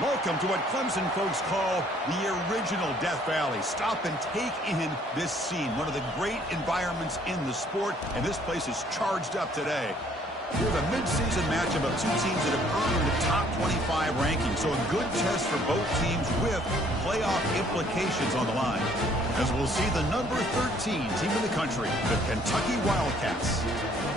Welcome to what Clemson folks call the original Death Valley. Stop and take in this scene, one of the great environments in the sport, and this place is charged up today. We have a mid-season matchup of two teams that have earned the top 25 ranking, so a good test for both teams with playoff implications on the line. As we'll see the number 13 team in the country, the Kentucky Wildcats,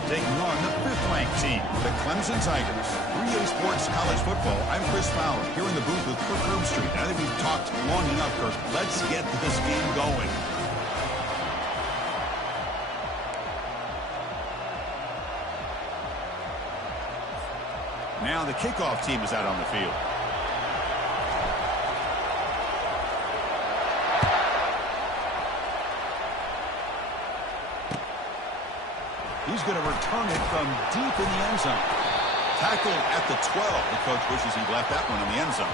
taking on the 5th-ranked team, the Clemson Tigers. 3A Sports College Football, I'm Chris Fowler, here in the booth with Kirk Herbstreit. I think we've talked long enough, Kirk. Let's get this game going. Now the kickoff team is out on the field. He's going to return it from deep in the end zone. Tackled at the 12. The coach wishes he'd left that one in the end zone.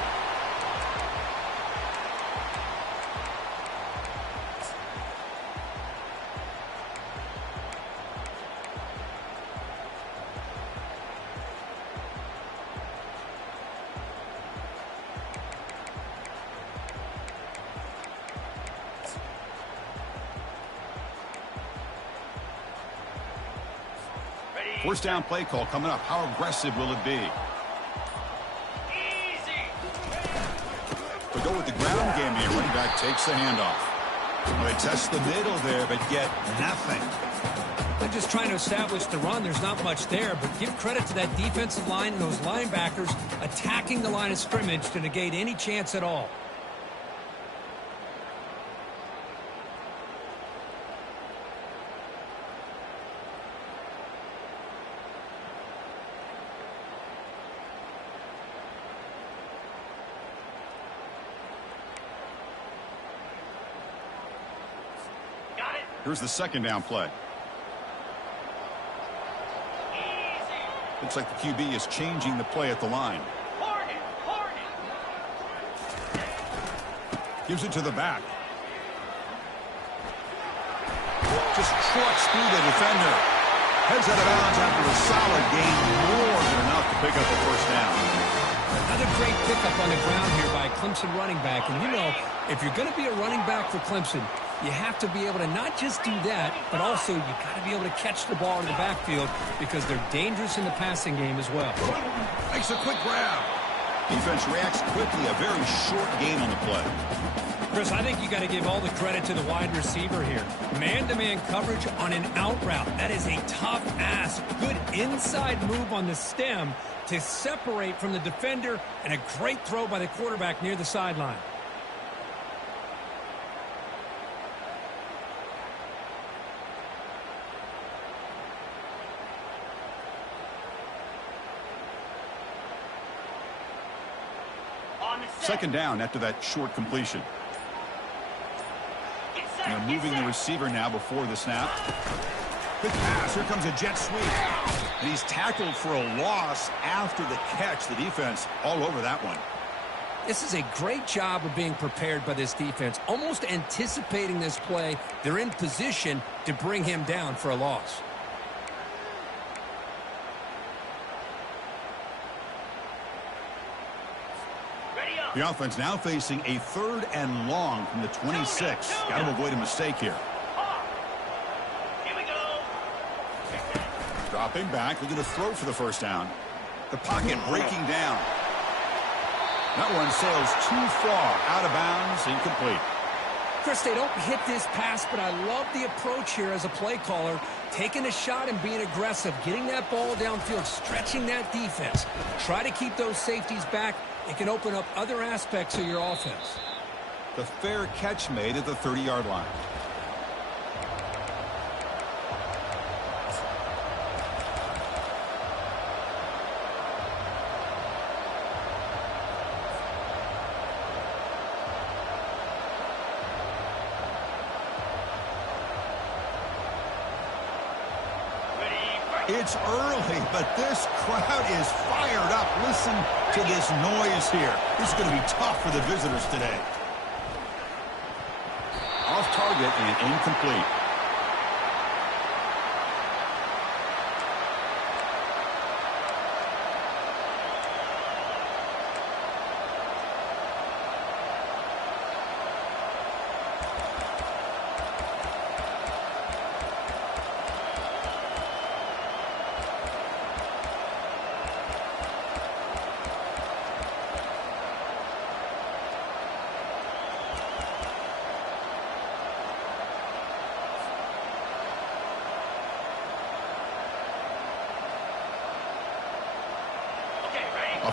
First down play call coming up. How aggressive will it be? Easy. We go with the ground game here. Running back takes the handoff. Well, they test the middle there, but get nothing. They're just trying to establish the run. There's not much there, but give credit to that defensive line and those linebackers attacking the line of scrimmage to negate any chance at all. Here's the second down play. Looks like the QB is changing the play at the line. Gives it to the back. Just trucks through the defender. Heads out of bounds after a solid gain. More than enough to pick up a first down. Another great pickup on the ground here by Clemson running back. And you know, if you're going to be a running back for Clemson, you have to be able to not just do that, but also you got to be able to catch the ball in the backfield because they're dangerous in the passing game as well. Makes a quick grab. Defense reacts quickly. A very short gain on the play. Chris, I think you got to give all the credit to the wide receiver here. Man-to-man coverage on an out route. That is a tough ask. Good inside move on the stem to separate from the defender, and a great throw by the quarterback near the sideline. Second down after that short completion. And they're moving the receiver now before the snap. Quick pass. Here comes a jet sweep. And he's tackled for a loss after the catch. The defense all over that one. This is a great job of being prepared by this defense. Almost anticipating this play. They're in position to bring him down for a loss. The offense now facing a 3rd and long from the 26. Got to avoid a mistake here. Here we go. Dropping back, looking to throw for the first down. The pocket breaking down. That one sails too far, out of bounds, incomplete. Chris, they don't hit this pass, but I love the approach here as a play caller. Taking a shot and being aggressive, getting that ball downfield, stretching that defense. Try to keep those safeties back. It can open up other aspects of your offense. The fair catch made at the 30-yard line. It's early, but this crowd is fired up. Listen to this noise here. This is going to be tough for the visitors today. Off target and incomplete.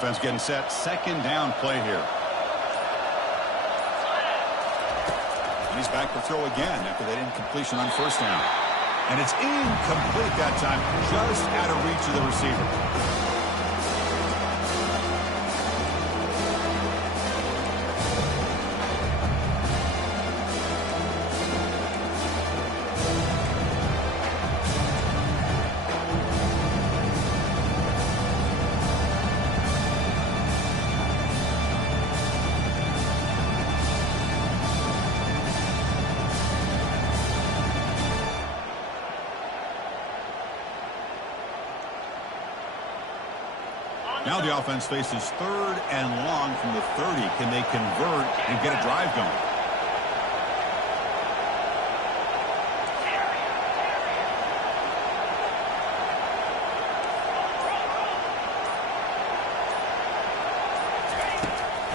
offense getting set. Second down play here. And he's back to throw again after that incompletion on first down. And it's incomplete that time, just out of reach of the receiver. Now the offense faces third and long from the 30. Can they convert and get a drive going?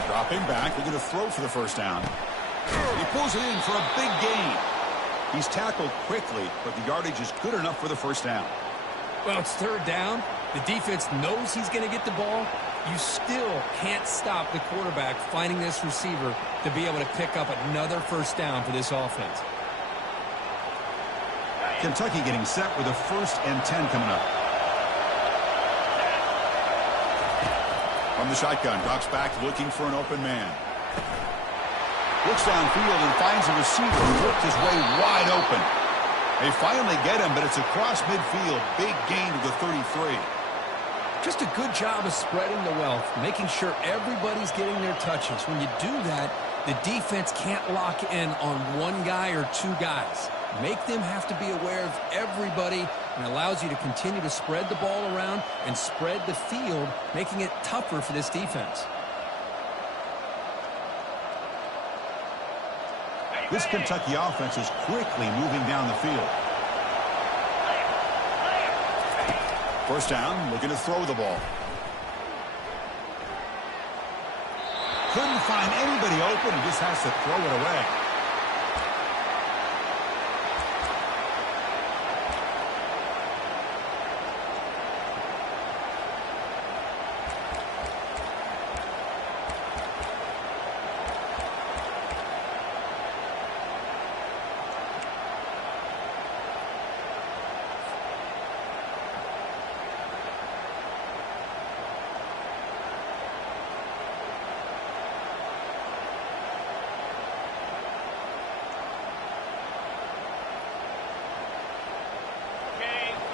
Dropping back, they're going to throw for the first down. He pulls it in for a big gain. He's tackled quickly, but the yardage is good enough for the first down. Well, it's third down. The defense knows he's going to get the ball. You still can't stop the quarterback finding this receiver to be able to pick up another first down for this offense. Kentucky getting set with a 1st and 10 coming up. From the shotgun, drops back looking for an open man. Looks downfield and finds a receiver who worked his way wide open. They finally get him, but it's across midfield. Big gain to the 33. Just a good job of spreading the wealth, making sure everybody's getting their touches. When you do that, the defense can't lock in on one guy or two guys. Make them have to be aware of everybody, and allows you to continue to spread the ball around and spread the field, making it tougher for this defense. This Kentucky offense is quickly moving down the field. First down, looking to throw the ball. Couldn't find anybody open, and just has to throw it away.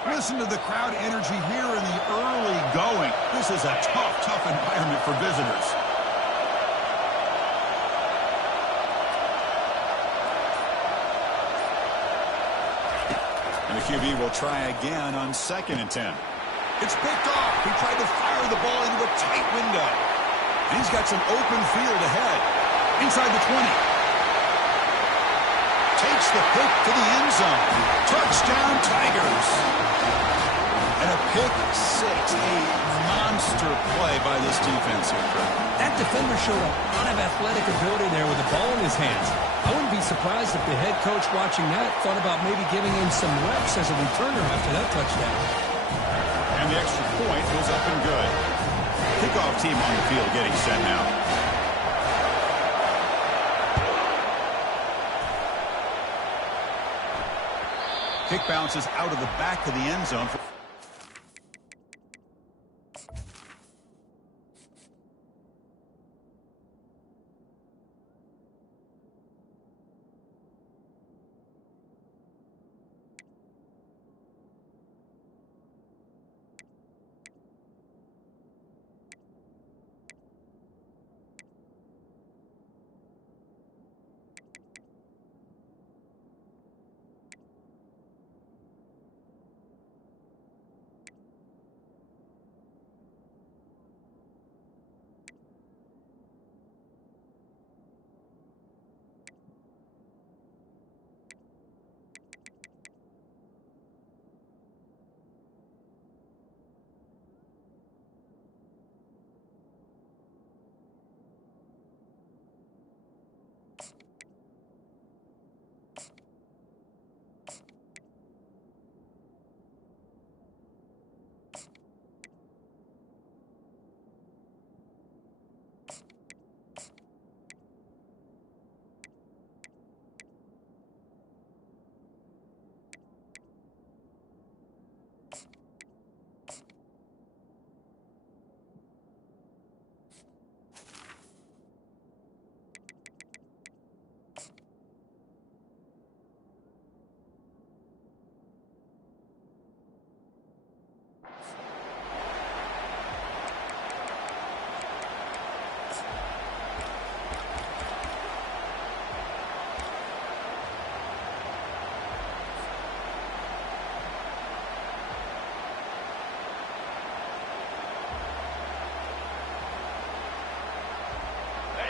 Listen to the crowd energy here in the early going. This is a tough environment for visitors. And the QB will try again on 2nd and 10. It's picked off. He tried to fire the ball into a tight window. And he's got some open field ahead. Inside the 20. Takes the pick to the end zone. Touchdown, Tigers. And a pick six. A monster play by this defense here, Craig. That defender showed a lot of athletic ability there with the ball in his hands. I wouldn't be surprised if the head coach watching that thought about maybe giving him some reps as a returner after that touchdown. And the extra point was up and good. Kickoff team on the field getting set now. Kick bounces out of the back of the end zone.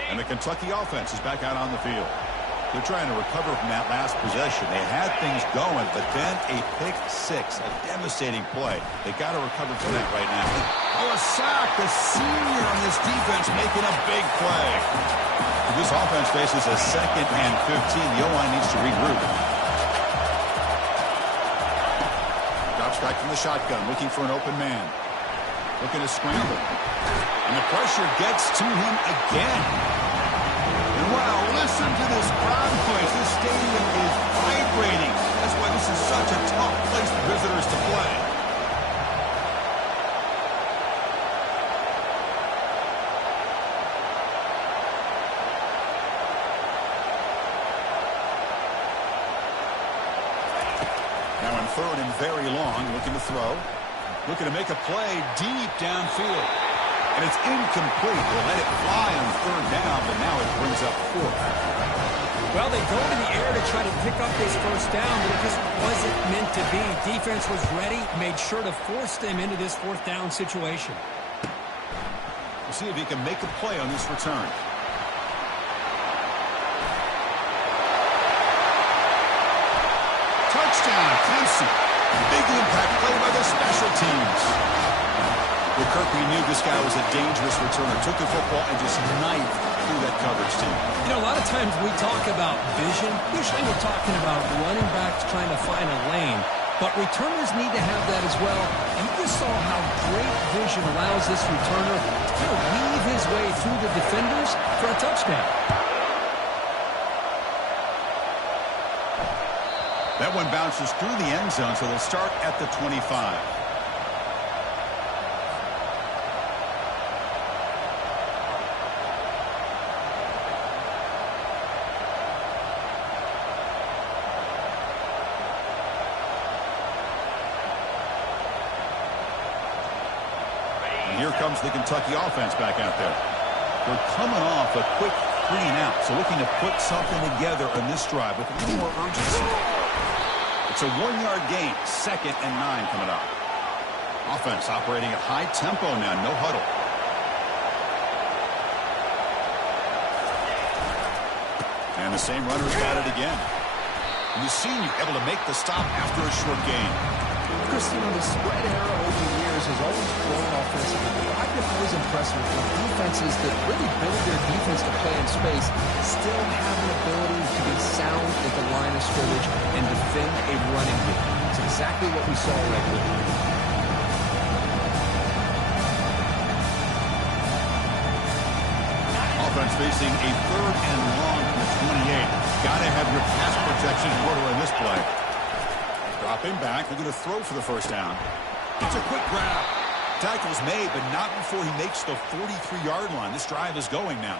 And the Kentucky offense is back out on the field. They're trying to recover from that last possession. They had things going, but then a pick six, a devastating play. They got to recover from that right now. Oh, a sack. The senior on this defense making a big play. This offense faces a 2nd and 15. The O-line needs to regroup. Drops back from the shotgun, looking for an open man. Looking to scramble. And the pressure gets to him again. And wow, listen to this crowd noise. This stadium is vibrating. That's why this is such a tough place for visitors to play. Now on 3rd and very long, looking to throw. Looking to make a play deep downfield. And it's incomplete. They'll let it fly on 3rd down, but now it brings up 4th. Well, they go to the air to try to pick up this 1st down, but it just wasn't meant to be. Defense was ready, made sure to force them into this 4th down situation. We'll see if he can make a play on this return. Touchdown, Clemson. Big impact play by the special teams. Well, Kirby knew this guy was a dangerous returner. Took the football and just knifed through that coverage team. You know, a lot of times we talk about vision. Usually we're talking about running backs trying to find a lane. But returners need to have that as well. And you just saw how great vision allows this returner to kind of weave his way through the defenders for a touchdown. That one bounces through the end zone, so they'll start at the 25. And here comes the Kentucky offense back out there. They're coming off a quick 3 and out, so looking to put something together on this drive with a little more urgency. It's a 1-yard gain, 2nd and 9 coming up. Offense operating at high tempo now, no huddle. And the same runner's got it again. And the senior able to make the stop after a short gain. Chris, you know, the spread era over the years has always grown offensively. But I've been always impressed with defenses that really build their defense to play in space, still have an ability to be sound at the line of scrimmage and defend a running game. It's exactly what we saw right here. Offense facing a 3rd and long from the 28. Got to have your pass protection in order in this play. Dropping back, they're going to throw for the 1st down. It's a quick grab. Tackle's made, but not before he makes the 43-yard line. This drive is going now.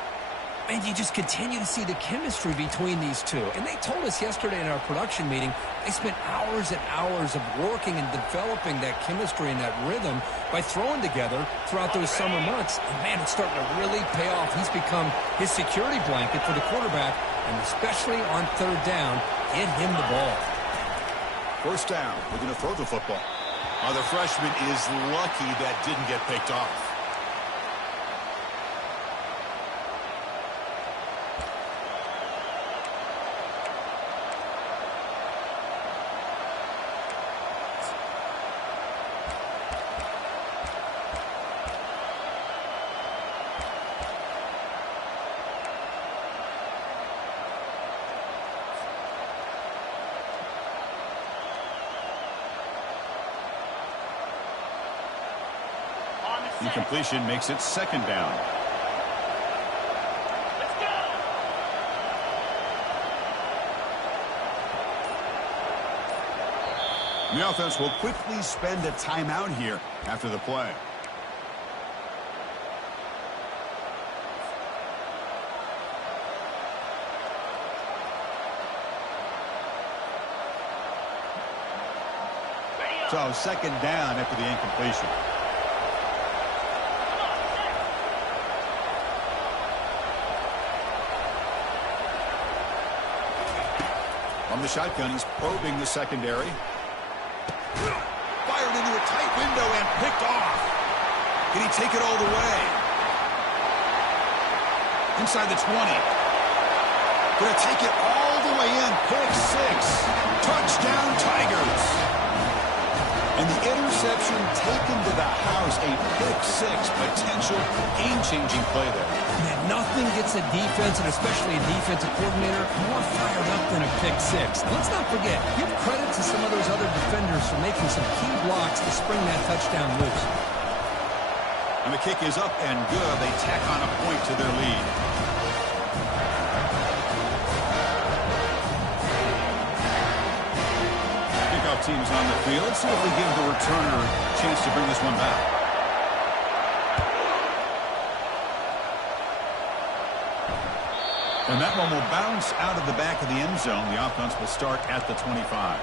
And you just continue to see the chemistry between these two. And they told us yesterday in our production meeting, they spent hours and hours of working and developing that chemistry and that rhythm by throwing together throughout those summer months. And man, it's starting to really pay off. He's become his security blanket for the quarterback, and especially on 3rd down, get him the ball. 1st down. We're going to throw the football. The freshman is lucky that didn't get picked off. Incompletion makes it 2nd down. Let's go. The offense will quickly spend a timeout here after the play. So 2nd down after the incompletion. From the shotgun, he's probing the secondary. Fired into a tight window and picked off. Can he take it all the way? Inside the 20. Going to take it all the way in. Pick six. Touchdown, Tigers. And the interception taken to the house. A pick six. Potential game-changing play there. Man, nothing gets a defense, and especially a defensive coordinator, more fired up than a pick six. Now, let's not forget, give credit to some of those other defenders for making some key blocks to spring that touchdown loose. And the kick is up and good. They tack on a point to their lead. Kickoff team is on the field. Let's see if we give the returner a chance to bring this one back. And that one will bounce out of the back of the end zone. The offense will start at the 25.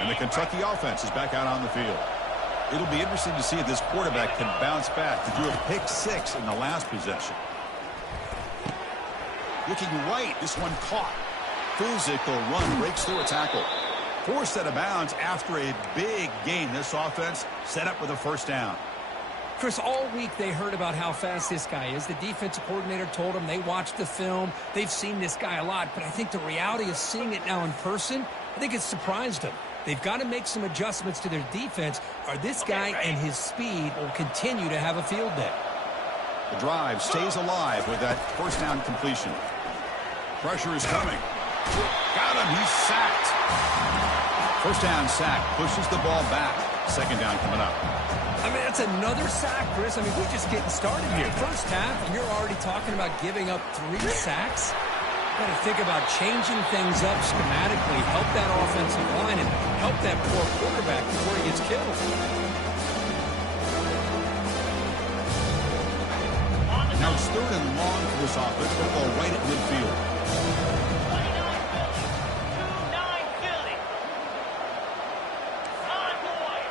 And the Kentucky offense is back out on the field. It'll be interesting to see if this quarterback can bounce back to do a pick six in the last possession. Looking right, this one caught. Physical run breaks through a tackle. Forced out of bounds after a big gain. This offense set up with a first down. Chris, all week they heard about how fast this guy is. The defensive coordinator told them they watched the film. They've seen this guy a lot, but I think the reality of seeing it now in person, I think it's surprised them. They've got to make some adjustments to their defense, or this guy and his speed will continue to have a field day. The drive stays alive with that first down completion. Pressure is coming. Got him. He's sacked. First down sack. Pushes the ball back. Second down coming up. I mean, that's another sack, Chris. I mean, we're just getting started here. First half, and you're already talking about giving up 3 sacks. Got to think about changing things up schematically, help that offensive line, and help that poor quarterback before he gets killed. Now it's third and long for this offense. Football right at midfield. 29 Philly. Convoy.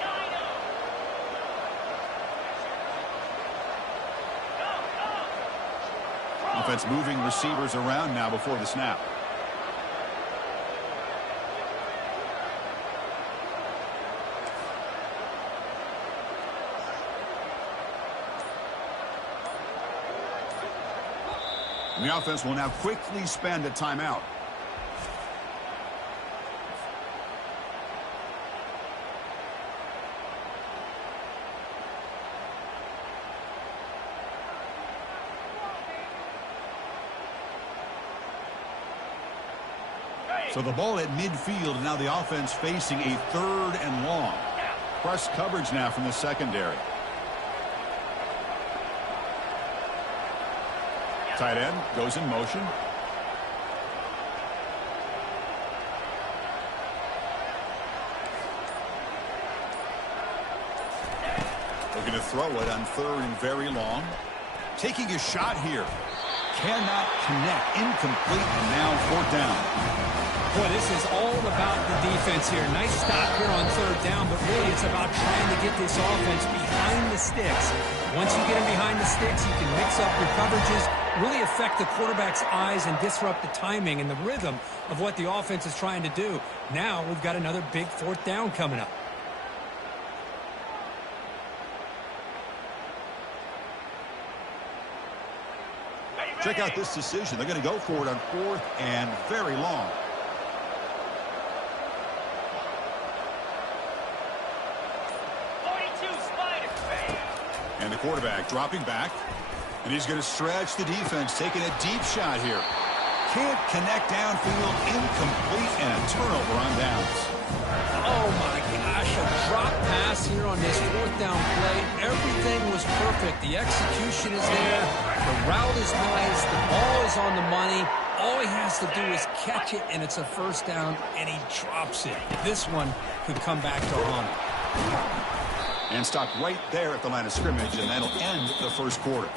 Dino. Offense moving receivers around now before the snap. And the offense will now quickly spend a timeout. So the ball at midfield, and now the offense facing a third and long. Press coverage now from the secondary. Tight end goes in motion. Looking to throw it on third and very long. Taking a shot here. Cannot connect. Incomplete, and now fourth down. Boy, this is all about the defense here. Nice stop here on third down, but really it's about trying to get this offense behind the sticks. Once you get them behind the sticks, you can mix up your coverages, really affect the quarterback's eyes and disrupt the timing and the rhythm of what the offense is trying to do. Now we've got another big fourth down coming up. Check out this decision. They're going to go for it on fourth and very long. And the quarterback dropping back. And he's going to stretch the defense, taking a deep shot here. Can't connect downfield, incomplete, and a turnover on downs. Oh, my gosh, a drop pass here on this fourth down play. Everything was perfect. The execution is there. The route is nice. The ball is on the money. All he has to do is catch it, and it's a first down, and he drops it. This one could come back to haunt him. And stop right there at the line of scrimmage, and that'll end the first quarter.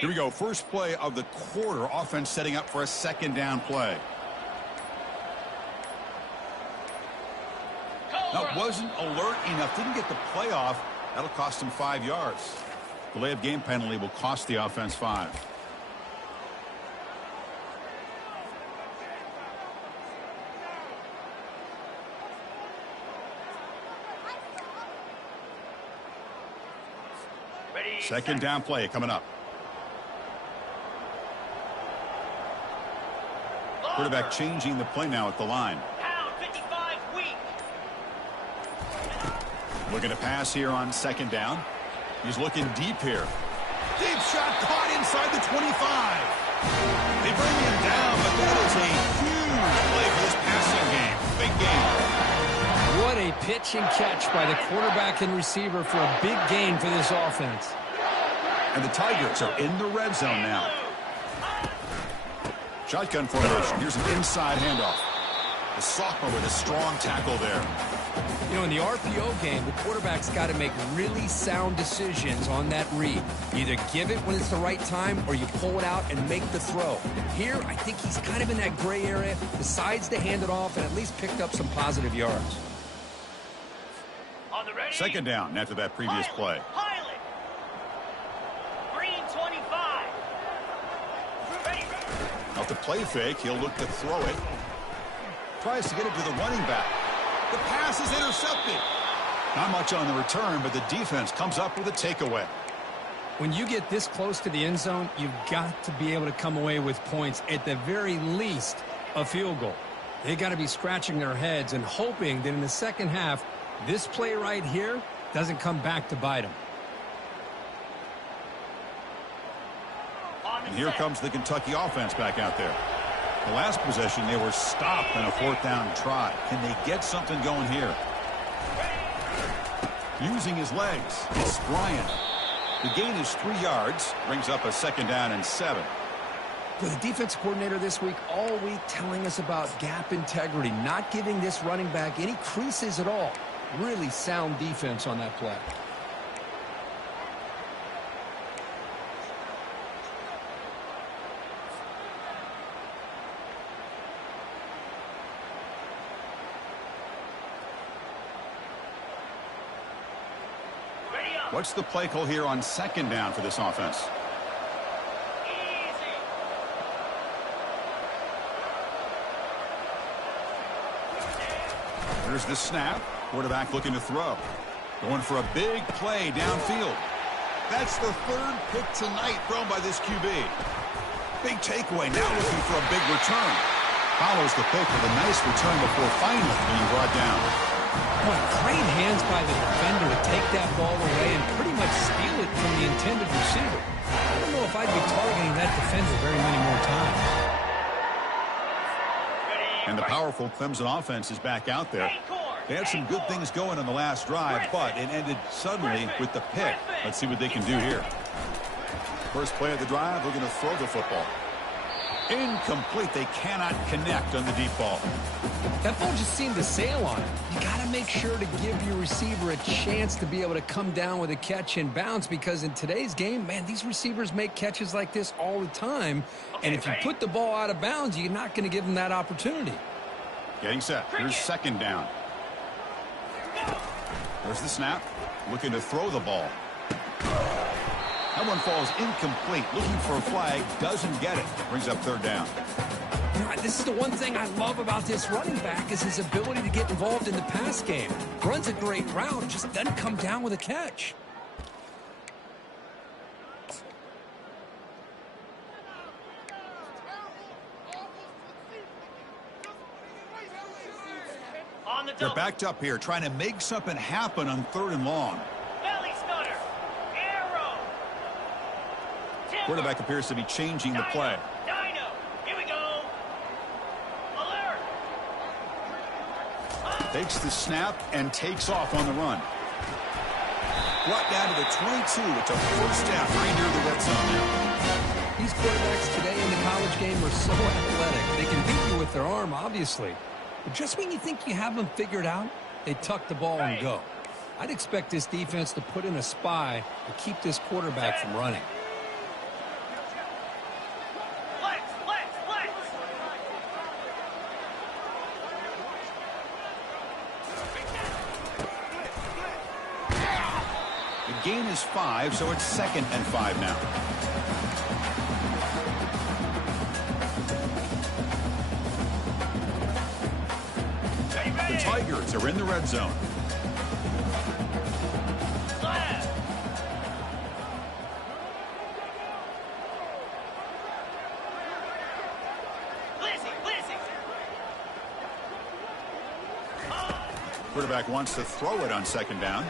Here we go. First play of the quarter. Offense setting up for a second down play. Now, wasn't alert enough. Didn't get the play off. That'll cost him 5 yards. Delay of game penalty will cost the offense 5. Second down play coming up. Quarterback changing the play now at the line. Pound 55 weak. Looking to pass here on second down. He's looking deep here. Deep shot caught inside the 25. They bring him down, but that is a huge play for this passing game. Big game. What a pitch and catch by the quarterback and receiver for a big gain for this offense. And the Tigers are in the red zone now. Shotgun formation. Here's an inside handoff. The sophomore with a strong tackle there. You know, in the RPO game, the quarterback's got to make really sound decisions on that read. Either give it when it's the right time or you pull it out and make the throw. Here, I think he's kind of in that gray area, decides to hand it off and at least picked up some positive yards. On the ready. Second down after that previous play. Pilot. Green 25. Ready. Off the play fake, he'll look to throw it. Tries to get it to the running back. The pass is intercepted. Not much on the return, but the defense comes up with a takeaway. When you get this close to the end zone, you've got to be able to come away with points, at the very least, a field goal. They got to be scratching their heads and hoping that in the second half, this play right here doesn't come back to bite them. And here comes the Kentucky offense back out there. The last possession, they were stopped on a fourth down try. Can they get something going here? Using his legs, it's Bryant. The gain is 3 yards, brings up a second down and 7. For the defense coordinator this week, all week telling us about gap integrity, not giving this running back any creases at all. Really sound defense on that play. What's the play call here on second down for this offense? Easy. Here's the snap. Quarterback looking to throw. Going for a big play downfield. That's the third pick tonight thrown by this QB. Big takeaway. Now looking for a big return. Follows the pick with a nice return before finally being brought down. What great hands by the defender to take that ball away and pretty much steal it from the intended receiver. I don't know if I'd be targeting that defender very many more times. And the powerful Clemson offense is back out there. They had some good things going on the last drive, but it ended suddenly with the pick. Let's see what they can do here. First play of the drive, we're going to throw the football. Incomplete. They cannot connect on the deep ball. That ball just seemed to sail on it. You got to make sure to give your receiver a chance to be able to come down with a catch and bounce, because in today's game, man, these receivers make catches like this all the time. And if you put the ball out of bounds, you're not going to give them that opportunity. Getting set. Here's second down. There's the snap. Looking to throw the ball. That one falls incomplete. Looking for a flag. Doesn't get it. Brings up third down. You know, this is the one thing I love about this running back is his ability to get involved in the pass game. Runs a great route, just doesn't come down with a catch. They're backed up here, trying to make something happen on third and long. Belly stutter. Arrow. Quarterback appears to be changing the play. Dino. Here we go. Alert. Takes the snap and takes off on the run. Brought down to the 22. It's a first down right near the red zone now. These quarterbacks today in the college game are so athletic. They can beat you with their arm, obviously. But just when you think you have them figured out, they tuck the ball and go. I'd expect this defense to put in a spy to keep this quarterback from running. gain is 5, so it's 2nd and 5 now. The Tigers are in the red zone. Quarterback wants to throw it on 2nd down.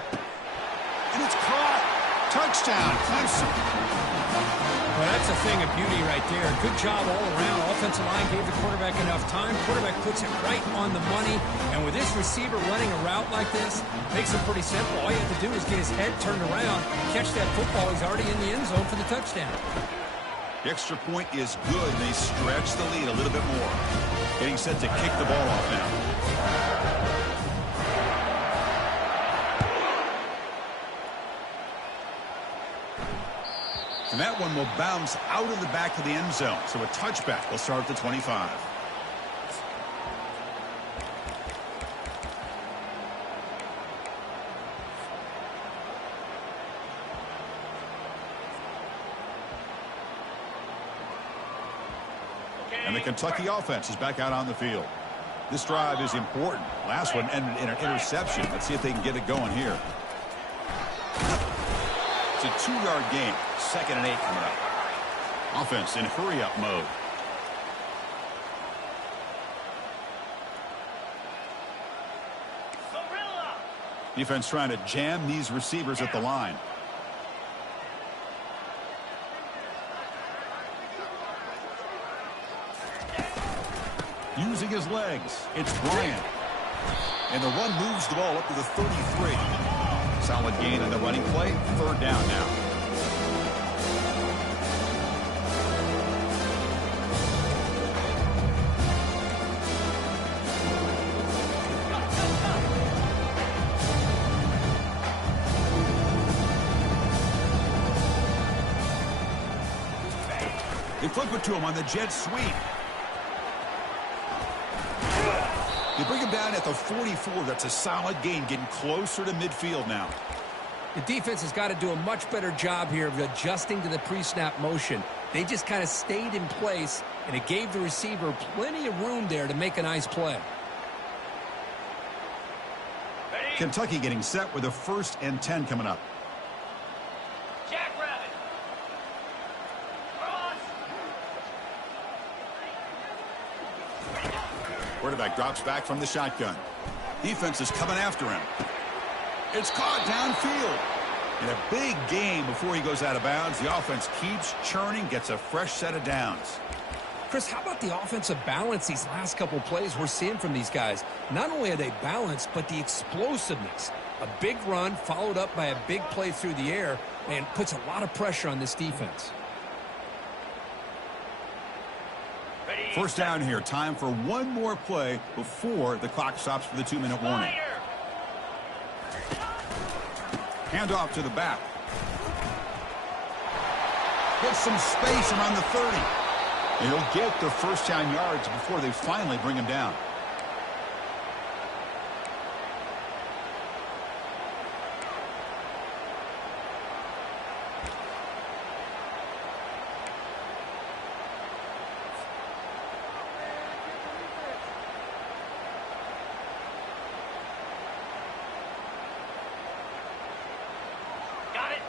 And it's caught. Touchdown, Clemson. Well, that's a thing of beauty right there. Good job all around. Offensive line gave the quarterback enough time. Quarterback puts it right on the money. And with this receiver running a route like this, makes it pretty simple. All you have to do is get his head turned around, catch that football. He's already in the end zone for the touchdown. The extra point is good. They stretch the lead a little bit more. Getting set to kick the ball off now. And that one will bounce out of the back of the end zone. So a touchback will start at the 25. And the Kentucky offense is back out on the field. This drive is important. Last one ended in an interception. Let's see if they can get it going here. It's a 2-yard gain. 2nd and 8 coming up. Offense in hurry-up mode. Defense trying to jam these receivers at the line. Using his legs, it's Bryant. And the run moves the ball up to the 33. Solid gain on the running play. 3rd down now. They flip it to him on the jet sweep. They bring him down at the 44. That's a solid gain, getting closer to midfield now. The defense has got to do a much better job here of adjusting to the pre-snap motion. They just kind of stayed in place, and it gave the receiver plenty of room there to make a nice play. Kentucky getting set with a 1st and 10 coming up. Jackrabbit. Cross. Quarterback drops back from the shotgun. Defense is coming after him. It's caught downfield. And a big gain before he goes out of bounds. The offense keeps churning, gets a fresh set of downs. Chris, how about the offensive balance these last couple plays we're seeing from these guys? Not only are they balanced, but the explosiveness. A big run followed up by a big play through the air and puts a lot of pressure on this defense. 1st down here. Time for one more play before the clock stops for the 2-minute warning. Handoff to the back. Gets some space around the 30. And he'll get the 1st down yards before they finally bring him down.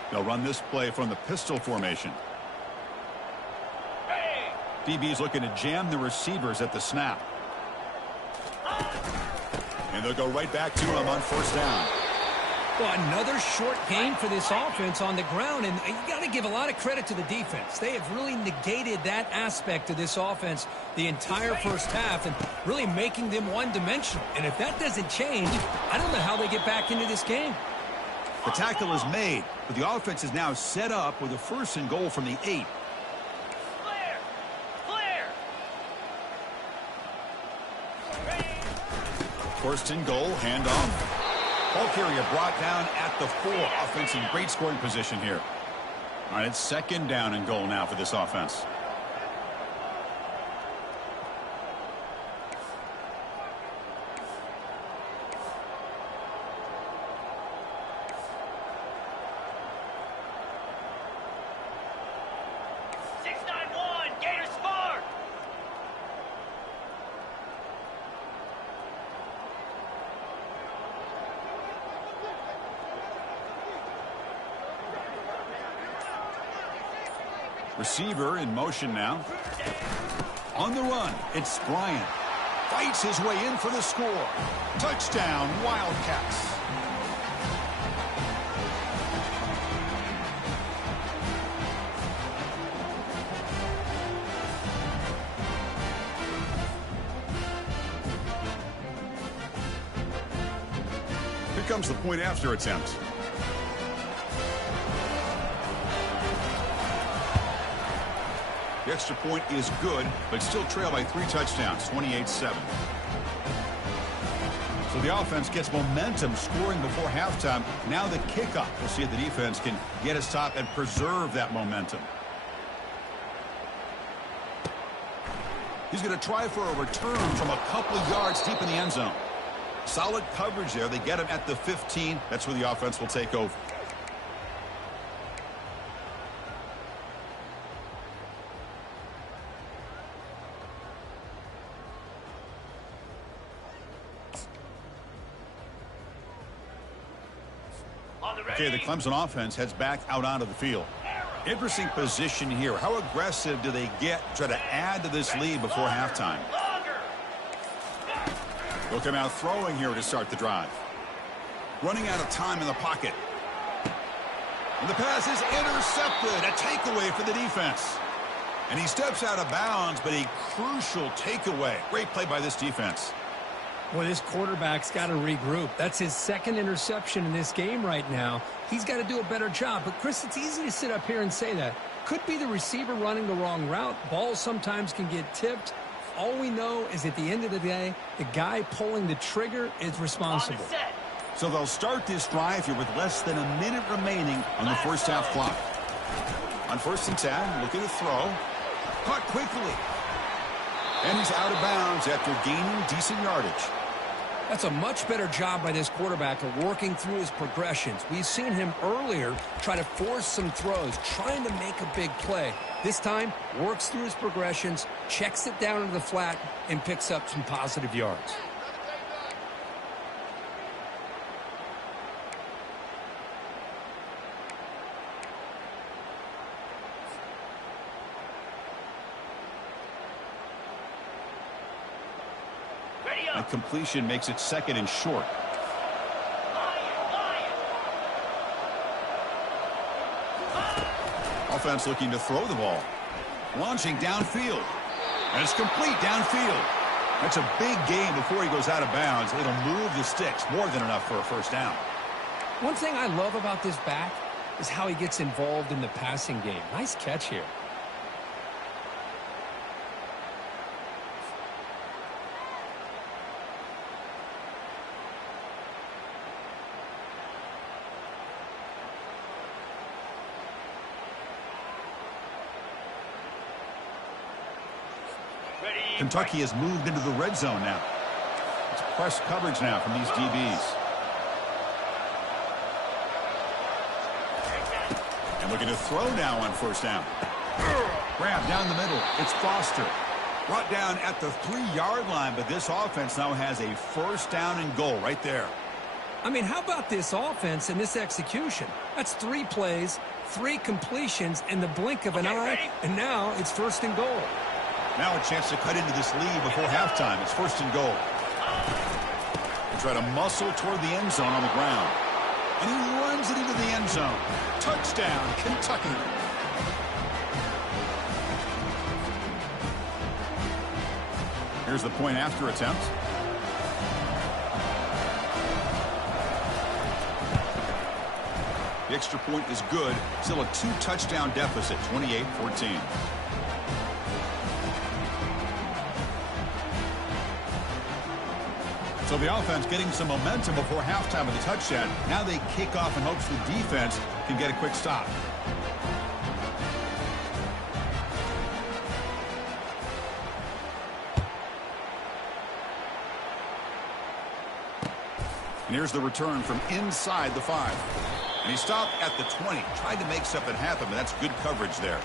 They'll run this play from the pistol formation. DB's looking to jam the receivers at the snap. And they'll go right back to him on 1st down. Well, another short gain for this offense on the ground, and you got to give a lot of credit to the defense. They have really negated that aspect of this offense the entire 1st half and really making them one-dimensional. And if that doesn't change, I don't know how they get back into this game. The tackle is made, but the offense is now set up with a 1st and goal from the 8. First and goal, handoff. Ball carrier brought down at the 4. Offense in great scoring position here. All right, it's 2nd down and goal now for this offense. Receiver in motion now. On the run, it's Bryant. Fights his way in for the score. Touchdown, Wildcats. Here comes the point after attempt. The extra point is good, but still trail by 3 touchdowns, 28-7. So the offense gets momentum scoring before halftime. Now the kickoff. We'll see if the defense can get a stop and preserve that momentum. He's going to try for a return from a couple of yards deep in the end zone. Solid coverage there. They get him at the 15. That's where the offense will take over. Okay, the Clemson offense heads back out onto the field. Interesting position here. How aggressive do they get to try to add to this lead before halftime? They'll come out throwing here to start the drive. Running out of time in the pocket. And the pass is intercepted. A takeaway for the defense. And he steps out of bounds, but a crucial takeaway. Great play by this defense. Well, this quarterback's got to regroup. That's his second interception in this game right now. He's got to do a better job. But, Chris, it's easy to sit up here and say that. Could be the receiver running the wrong route. Balls sometimes can get tipped. All we know is at the end of the day, the guy pulling the trigger is responsible. So they'll start this drive here with less than a minute remaining on the first half clock. On 1st and 10, looking to throw. Caught quickly. And he's out of bounds after gaining decent yardage. That's a much better job by this quarterback of working through his progressions. We've seen him earlier try to force some throws, trying to make a big play. This time, works through his progressions, checks it down into the flat, and picks up some positive yards. A completion makes it 2nd and short. Offense looking to throw the ball. Launching downfield. And it's complete downfield. That's a big gain before he goes out of bounds. It'll move the sticks. More than enough for a first down. One thing I love about this back is how he gets involved in the passing game. Nice catch here. Kentucky has moved into the red zone now. It's press coverage now from these DBs. And looking to throw now on 1st down. Grab down the middle. It's Foster. Brought down at the 3-yard line, but this offense now has a 1st down and goal right there. I mean, how about this offense and this execution? That's 3 plays, 3 completions in the blink of an eye, and now it's 1st and goal. Now a chance to cut into this lead before halftime. It's 1st and goal. They try to muscle toward the end zone on the ground. And he runs it into the end zone. Touchdown, Kentucky. Here's the point after attempt. The extra point is good. Still a 2-touchdown deficit, 28-14. So the offense getting some momentum before halftime with a touchdown. Now they kick off in hopes the defense can get a quick stop. And here's the return from inside the 5. And he stopped at the 20. Tried to make something happen, but that's good coverage there.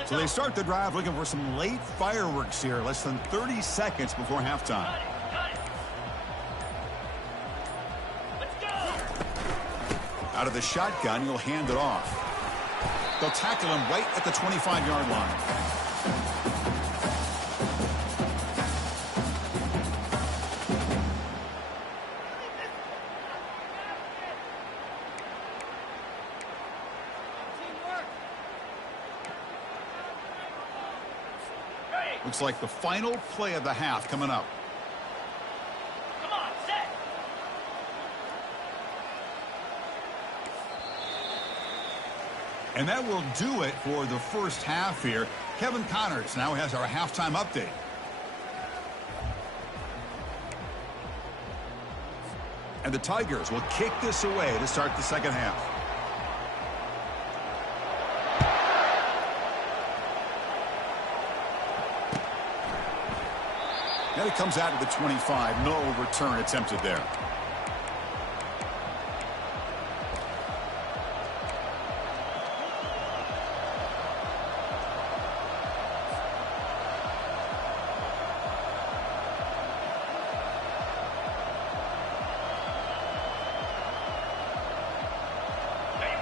the So go. they start the drive looking for some late fireworks here, less than 30 seconds before halftime. Got it. Got it. Let's go. Out of the shotgun, he'll hand it off. They'll tackle him right at the 25-yard line. Ready. Looks like the final play of the half coming up. Come on, set. And that will do it for the first half here. Kevin Connors now has our halftime update. And the Tigers will kick this away to start the second half. Now he comes out to the 25. No return attempted there.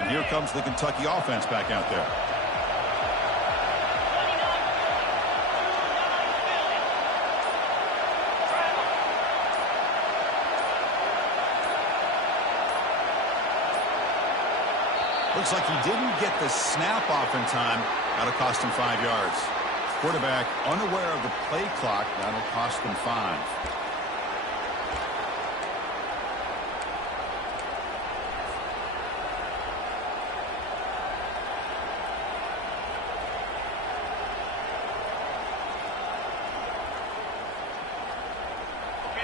And here comes the Kentucky offense back out there. 29 Travel. Looks like he didn't get the snap off in time. That'll cost him 5 yards. Quarterback unaware of the play clock. That'll cost them 5.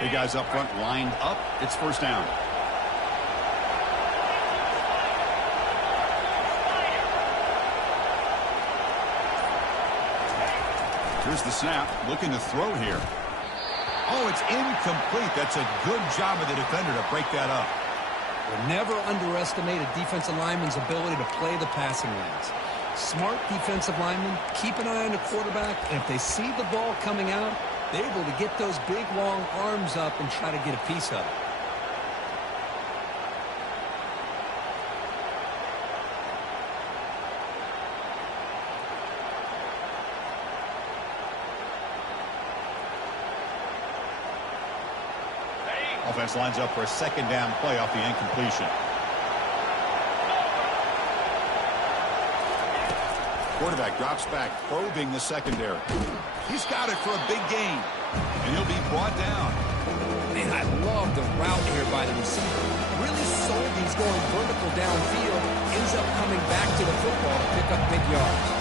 The guys up front lined up. It's first down. Here's the snap. Looking to throw here. Oh, it's incomplete. That's a good job of the defender to break that up. Well, never underestimate a defensive lineman's ability to play the passing lanes. Smart defensive linemen keep an eye on the quarterback, and if they see the ball coming out, they're able to get those big, long arms up and try to get a piece of it. Offense lines up for a second down play off the incompletion. Quarterback drops back, probing the secondary. He's got it for a big gain, and he'll be brought down. Man, I love the route here by the receiver. Really sold he's going vertical downfield. Ends up coming back to the football to pick up big yards.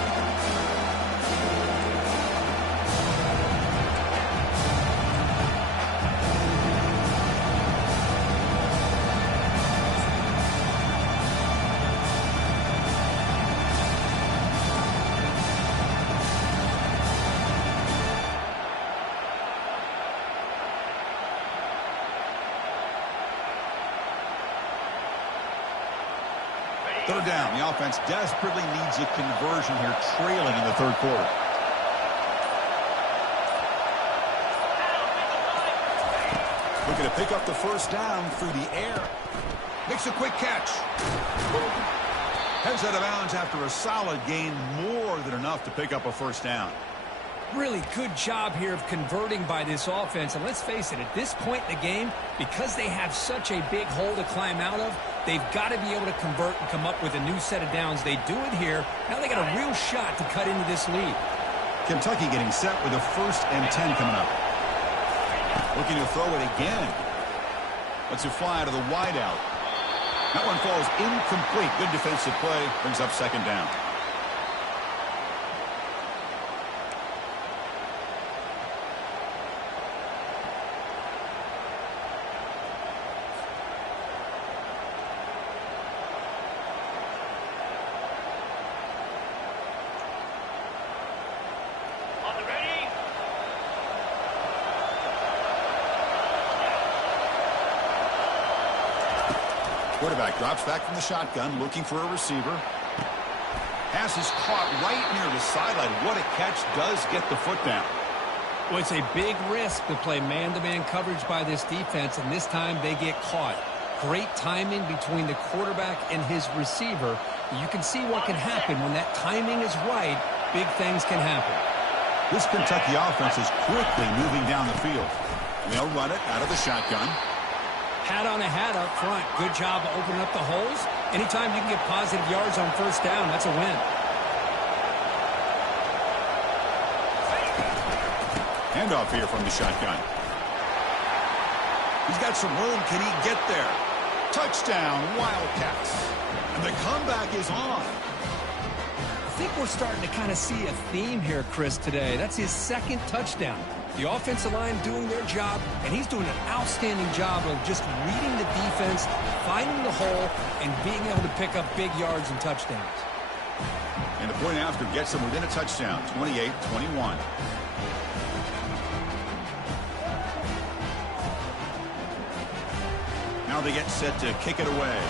Third down. The offense desperately needs a conversion here, trailing in the third quarter. Looking to pick up the first down through the air. Makes a quick catch. Heads out of bounds after a solid gain, more than enough to pick up a first down. Really good job here of converting by this offense. And let's face it, at this point in the game, because they have such a big hole to climb out of, they've got to be able to convert and come up with a new set of downs. They do it here. Now they got a real shot to cut into this lead. Kentucky getting set with a 1st and 10 coming up. Looking to throw it again. Lets it fly to the wideout. That one falls incomplete. Good defensive play. Brings up second down. On the ready. Quarterback drops back from the shotgun, looking for a receiver. Pass is caught right near the sideline. What a catch, does get the foot down. Well, it's a big risk to play man-to-man coverage by this defense, and this time they get caught. Great timing between the quarterback and his receiver. You can see what can happen when that timing is right. Big things can happen. This Kentucky offense is quickly moving down the field. They'll run it out of the shotgun. Hat on a hat up front. Good job of opening up the holes. Anytime you can get positive yards on first down, that's a win. Handoff here from the shotgun. He's got some room. Can he get there? Touchdown, Wildcats. And the comeback is on. I think we're starting to kind of see a theme here, Chris, today. That's his second touchdown. The offensive line doing their job, and he's doing an outstanding job of just reading the defense, finding the hole, and being able to pick up big yards and touchdowns. And the point after gets them within a touchdown, 28-21. Now they get set to kick it away.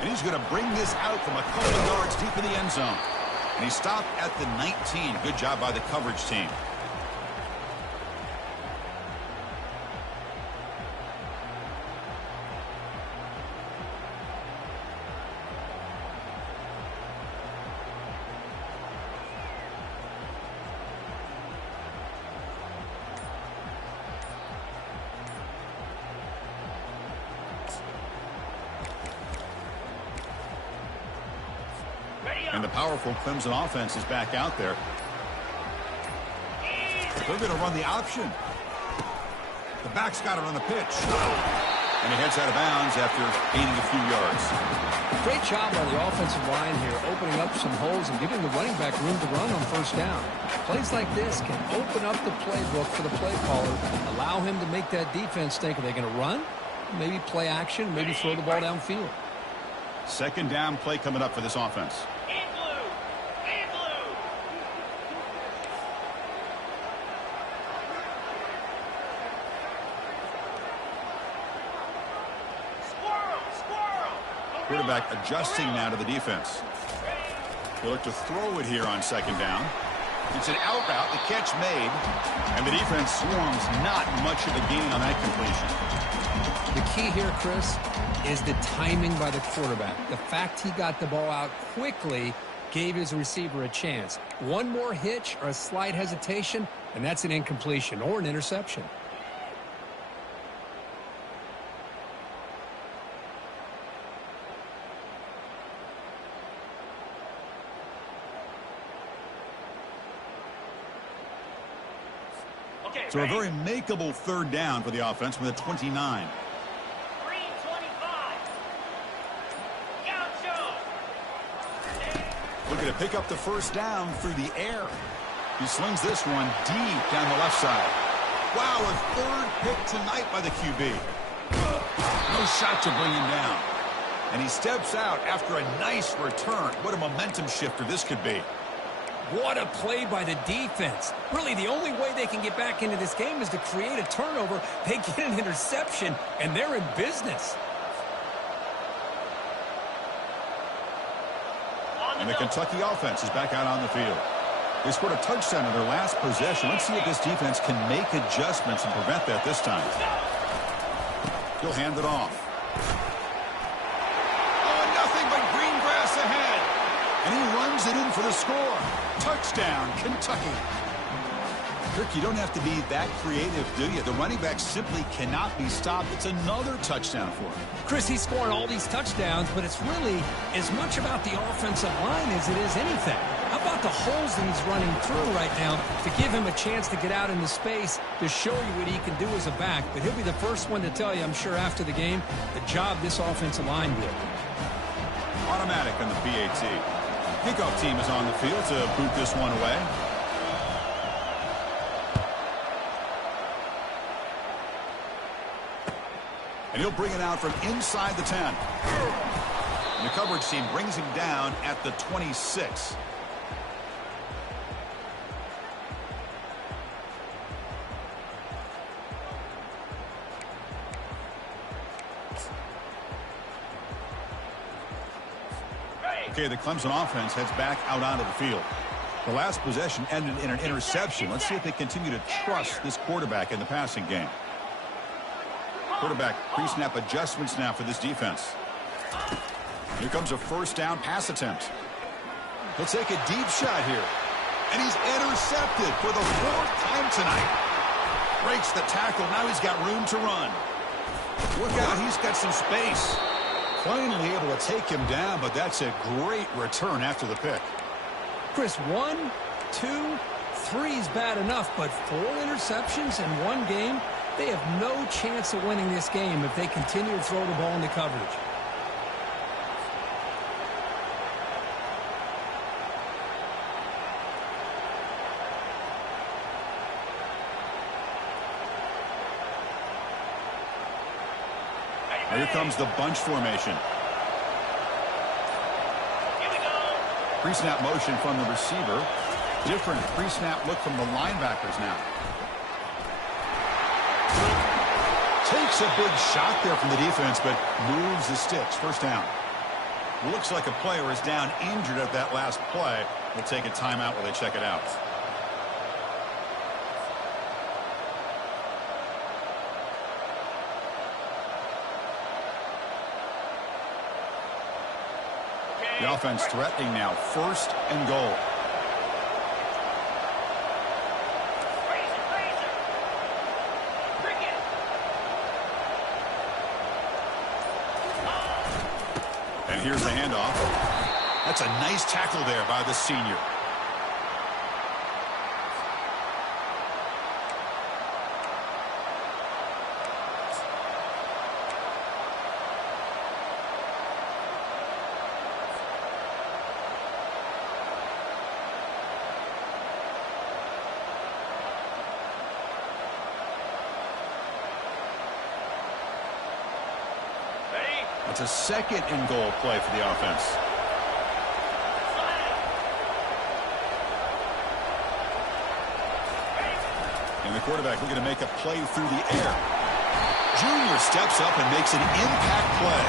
And he's going to bring this out from a couple of yards deep in the end zone. And he stopped at the 19. Good job by the coverage team. And the powerful Clemson offense is back out there. They're going to run the option. The back's got it on the pitch. And he heads out of bounds after gaining a few yards. Great job by the offensive line here, opening up some holes and giving the running back room to run on first down. Plays like this can open up the playbook for the play caller, allow him to make that defense think, are they going to run? Maybe play action, maybe throw the ball downfield. Second down play coming up for this offense. Quarterback adjusting now to the defense. He'll look to throw it here on second down. It's an out route, the catch made, and the defense swarms. Not much of a gain on that completion. The key here, Chris, is the timing by the quarterback. The fact he got the ball out quickly gave his receiver a chance. One more hitch or a slight hesitation, and that's an incompletion or an interception. So a very makeable third down for the offense with a 29. 3:25. Looking to pick up the first down through the air. He slings this one deep down the left side. Wow, a third pick tonight by the QB. No shot to bring him down. And he steps out after a nice return. What a momentum shifter this could be. What a play by the defense. Really, the only way they can get back into this game is to create a turnover. They get an interception, and they're in business. And the Kentucky offense is back out on the field. They scored a touchdown in their last possession. Let's see if this defense can make adjustments and prevent that this time. He'll hand it off. Oh, nothing but green grass ahead. And he runs it in for the score. Touchdown, Kentucky. Kirk, you don't have to be that creative, do you? The running back simply cannot be stopped. It's another touchdown for him. Chris, he's scoring all these touchdowns, but it's really as much about the offensive line as it is anything. How about the holes that he's running through right now to give him a chance to get out into space to show you what he can do as a back? But he'll be the first one to tell you, I'm sure, after the game, the job this offensive line did. Automatic on the PAT. Kickoff team is on the field to boot this one away. And he'll bring it out from inside the 10. And the coverage team brings him down at the 26. Okay, the Clemson offense heads back out onto the field. The last possession ended in an interception. Let's see if they continue to trust this quarterback in the passing game. Quarterback pre-snap adjustments now for this defense. Here comes a first down pass attempt. He'll take a deep shot here. And he's intercepted for the 4th time tonight. Breaks the tackle. Now he's got room to run. Look out, he's got some space. Finally able to take him down, but that's a great return after the pick. Chris, 1, 2, 3 is bad enough, but 4 interceptions in one game, they have no chance of winning this game if they continue to throw the ball into coverage. Here comes the bunch formation. Here we go. Pre-snap motion from the receiver. Different pre-snap look from the linebackers now. Takes a big shot there from the defense, but moves the sticks. First down. Looks like a player is down injured at that last play. We'll take a timeout while they check it out. The offense threatening now. 1st and goal. Razor. Bring it. And here's the handoff. That's a nice tackle there by the senior. It's a 2nd and goal play for the offense. And the quarterback looking to make a play through the air. Junior steps up and makes an impact play.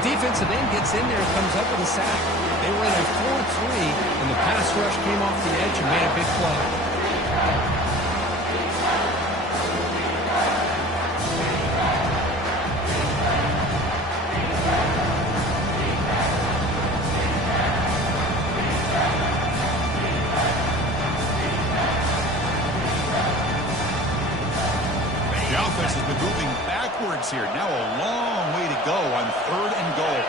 The defensive end gets in there and comes up with a sack. They were in a 4-3, and the pass rush came off the edge and made a big play. Here. Now a long way to go on 3rd and goal.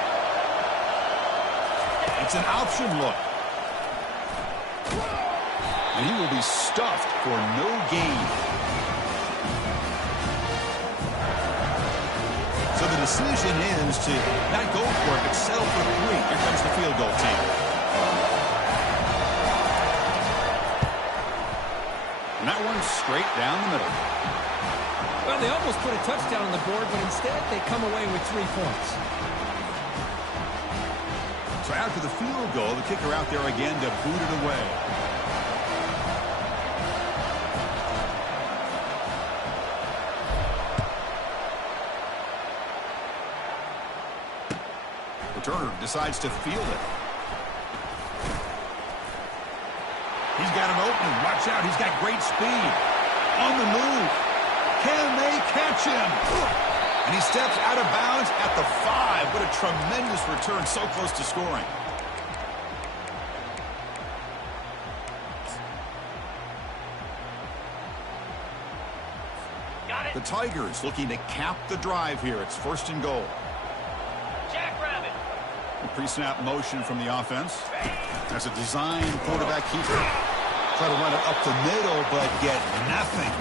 It's an option look. And he will be stuffed for no gain. So the decision is to not go for it, but settle for 3. Here comes the field goal team. And that one straight down the middle. Well, they almost put a touchdown on the board, but instead they come away with 3 points. So after the field goal, the kicker out there again to boot it away. Returner decides to field it. He's got an opening. Watch out. He's got great speed. On the move. Can they catch him? And he steps out of bounds at the 5. What a tremendous return, so close to scoring. Got it. The Tigers looking to cap the drive here. It's 1st and goal. Jackrabbit. The pre-snap motion from the offense. That's a design quarterback keeper. Try to run it up the middle, but get nothing.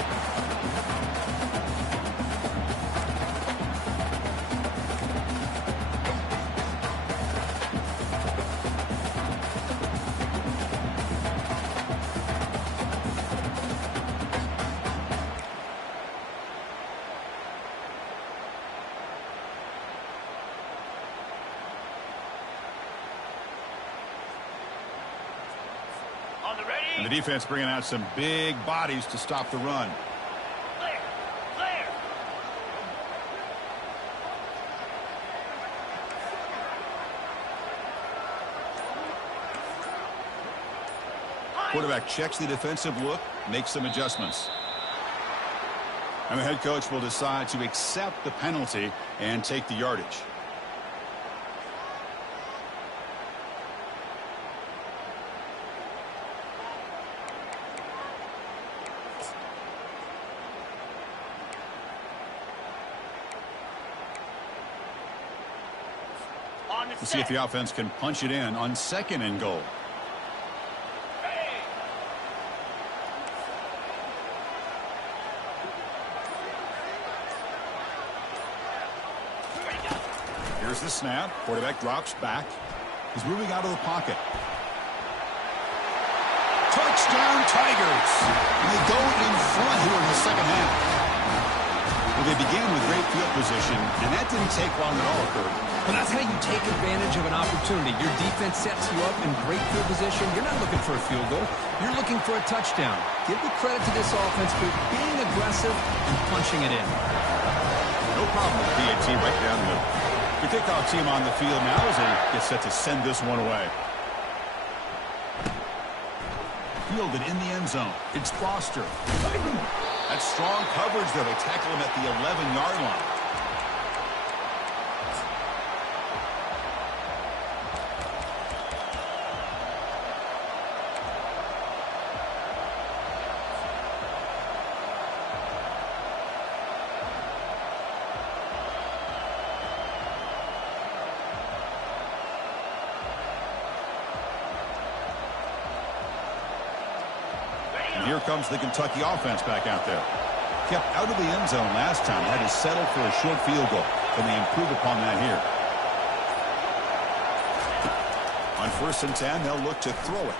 And the defense bringing out some big bodies to stop the run. Clear. Clear. Quarterback checks the defensive look, makes some adjustments. And the head coach will decide to accept the penalty and take the yardage. We'll see if the offense can punch it in on 2nd and goal. Here's the snap. Quarterback drops back. He's moving out of the pocket. Touchdown, Tigers. And they go in front here in the second half. Well, they began with great field position, and that didn't take long at all, Kurt. Well, that's how you take advantage of an opportunity. Your defense sets you up in great field position. You're not looking for a field goal. You're looking for a touchdown. Give the credit to this offense for being aggressive and punching it in. No problem with the PAT right down the middle. The kickoff team on the field now as they get set to send this one away. Fielded in the end zone. It's Foster. That's strong coverage there. They tackle him at the 11-yard line. Here comes the Kentucky offense back out there. Kept out of the end zone last time. Had to settle for a short field goal. Can they improve upon that here? On 1st and 10, they'll look to throw it.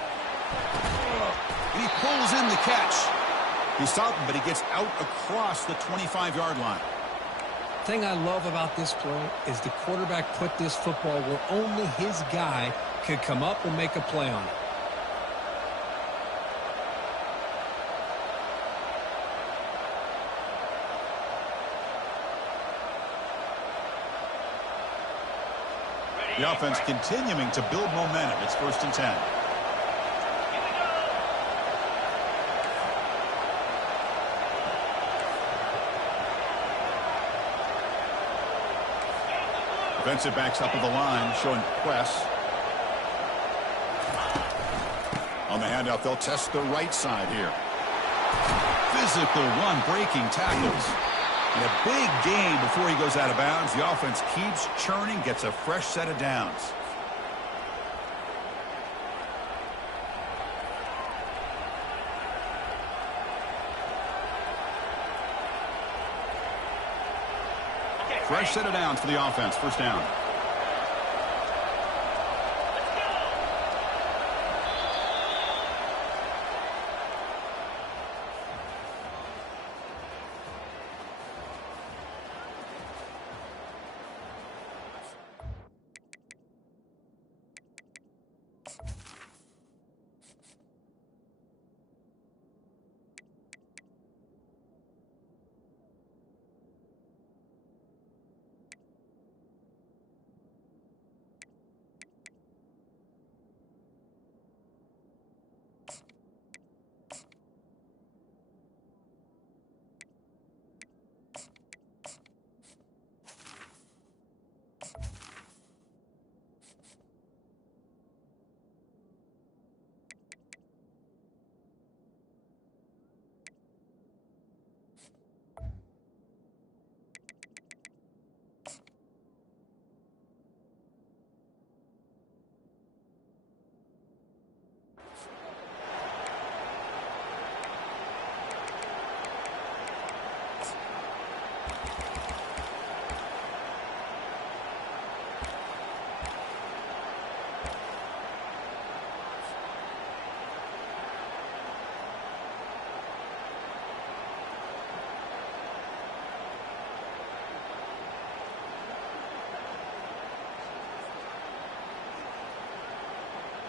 And he pulls in the catch. He stopped him, but he gets out across the 25-yard line. The thing I love about this play is the quarterback put this football where only his guy could come up and make a play on it. The offense continuing to build momentum. It's 1st and 10. Defensive backs up of the line showing press. On the handoff, they'll test the right side here. Physical run, breaking tackles. And a big gain before he goes out of bounds. The offense keeps churning, gets a fresh set of downs. Fresh set of downs for the offense. 1st down.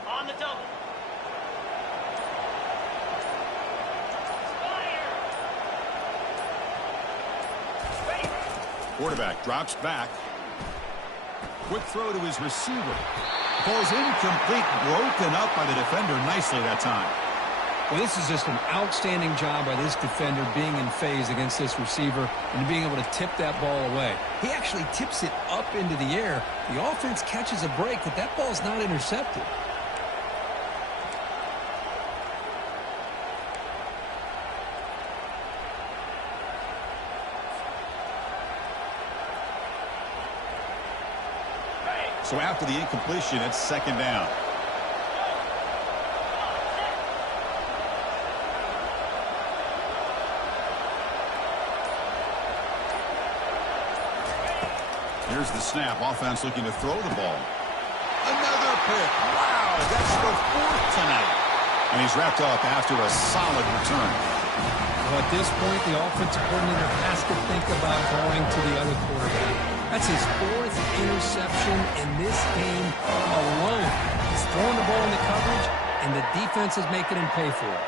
On the double. Quarterback drops back. Quick throw to his receiver. Ball's incomplete, broken up by the defender nicely that time. Well, this is just an outstanding job by this defender being in phase against this receiver and being able to tip that ball away. He actually tips it up into the air. The offense catches a break, but that ball's not intercepted. So after the incompletion, it's second down. Here's the snap. Offense looking to throw the ball. Another pick. Wow, that's the fourth tonight. And he's wrapped up after a solid return. Well, at this point, the offensive coordinator has to think about throwing to the other quarterback. That's his fourth interception in this game alone. He's throwing the ball in the coverage, and the defense is making him pay for it.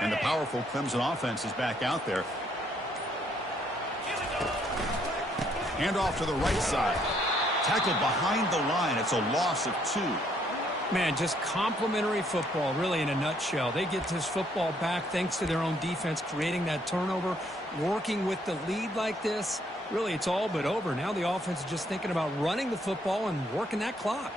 And the powerful Clemson offense is back out there. Hand off to the right side. Tackled behind the line. It's a loss of 2. Man, just complimentary football, really, in a nutshell. They get this football back thanks to their own defense, creating that turnover, working with the lead like this. Really, it's all but over. Now the offense is just thinking about running the football and working that clock.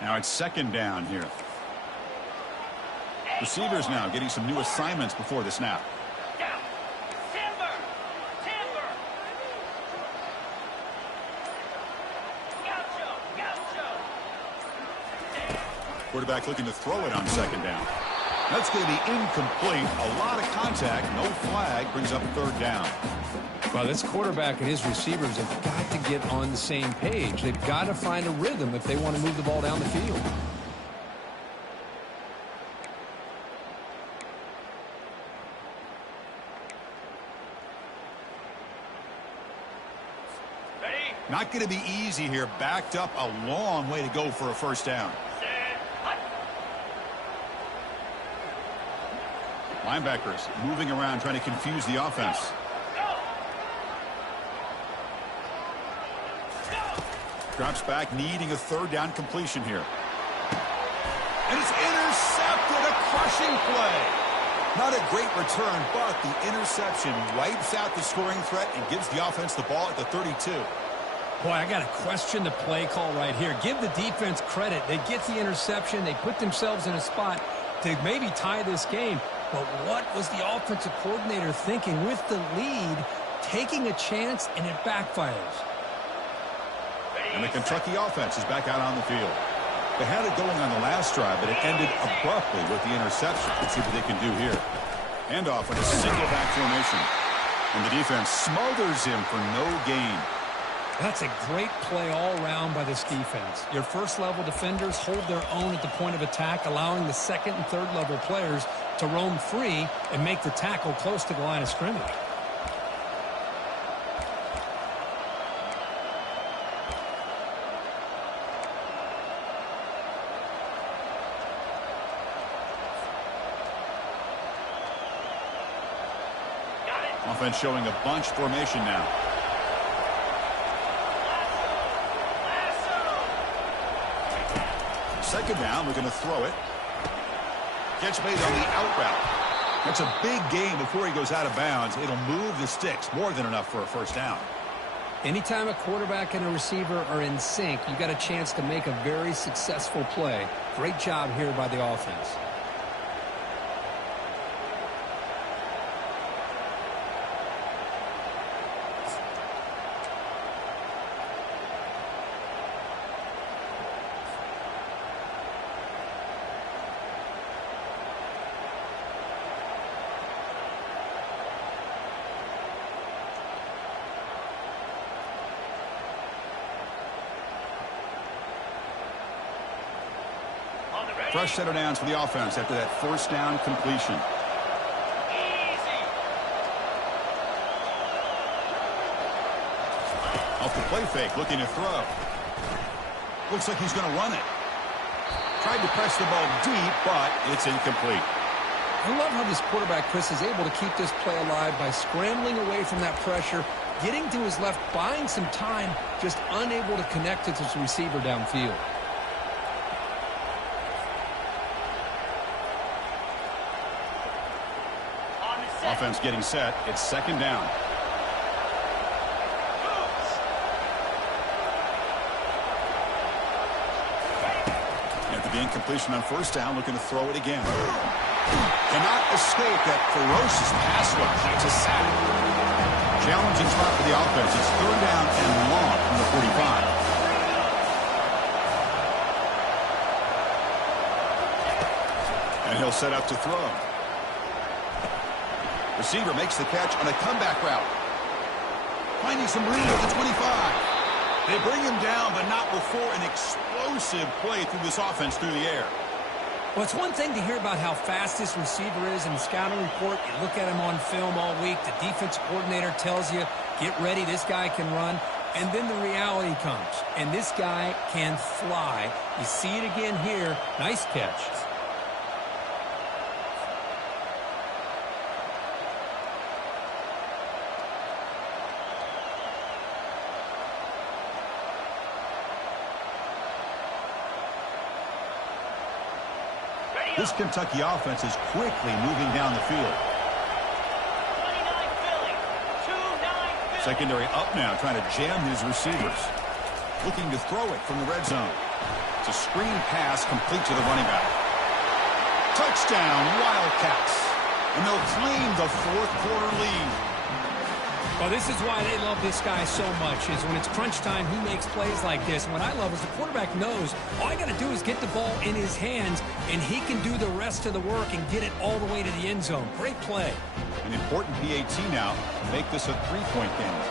Now it's second down here. Receivers now getting some new assignments before the snap. Timber. Gaucho. Quarterback looking to throw it on second down. That's going to be incomplete. A lot of contact. No flag. Brings up third down. Well, this quarterback and his receivers have got to get on the same page. They've got to find a rhythm if they want to move the ball down the field. Not going to be easy here. Backed up a long way to go for a first down. Linebackers moving around trying to confuse the offense. Drops back, needing a third down completion here. And it's intercepted, a crushing play. Not a great return, but the interception wipes out the scoring threat and gives the offense the ball at the 32. Boy, I got to question the play call right here. Give the defense credit. They get the interception. They put themselves in a spot to maybe tie this game. But what was the offensive coordinator thinking with the lead, taking a chance, and it backfires? And the Kentucky offense is back out on the field. They had it going on the last drive, but it ended abruptly with the interception. Let's see what they can do here. Handoff in a single back formation. And the defense smothers him for no gain. That's a great play all around by this defense. Your first-level defenders hold their own at the point of attack, allowing the second and third-level players to roam free and make the tackle close to the line of scrimmage. Offense showing a bunch formation now. Second down, we're going to throw it. Catch made on the out route. That's a big gain before he goes out of bounds. It'll move the sticks, more than enough for a first down. Anytime a quarterback and a receiver are in sync, you got a chance to make a very successful play. Great job here by the offense. Fresh set of downs for the offense after that first down completion. Easy. Off the play fake, looking to throw. Looks like he's going to run it. Tried to press the ball deep, but it's incomplete. I love how this quarterback, Chris, is able to keep this play alive by scrambling away from that pressure, getting to his left, buying some time, just unable to connect to his receiver downfield. On the set. Offense getting set. It's second down. After the incompletion on first down, looking to throw it again. Cannot escape that ferocious pass rush. It's a sack. Challenging spot for the offense. It's third down and long from the 45. And he'll set up to throw. Receiver makes the catch on a comeback route. Finding some room at the 25. They bring him down, but not before an explosive play through this offense through the air. Well, it's one thing to hear about how fast this receiver is in the scouting report. You look at him on film all week. The defense coordinator tells you, get ready, this guy can run. And then the reality comes, and this guy can fly. You see it again here. Nice catch. This Kentucky offense is quickly moving down the field. 29 Philly. 2-9 Philly. Secondary up now, trying to jam his receivers. Looking to throw it from the red zone. It's a screen pass complete to the running back. Touchdown, Wildcats. And they'll claim the fourth quarter lead. Well, this is why they love this guy so much, is when it's crunch time, he makes plays like this. And what I love is the quarterback knows all I got to do is get the ball in his hands, and he can do the rest of the work and get it all the way to the end zone. Great play. An important PAT now to make this a three-point game.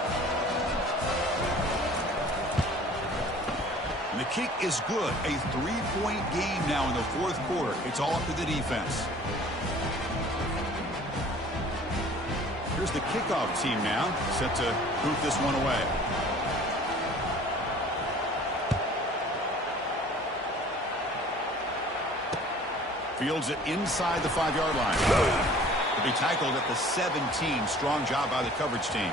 And the kick is good. A three-point game now in the fourth quarter. It's all up to the defense. Here's the kickoff team now, set to boot this one away. Fields it inside the 5-yard line. To be tackled at the 17. Strong job by the coverage team.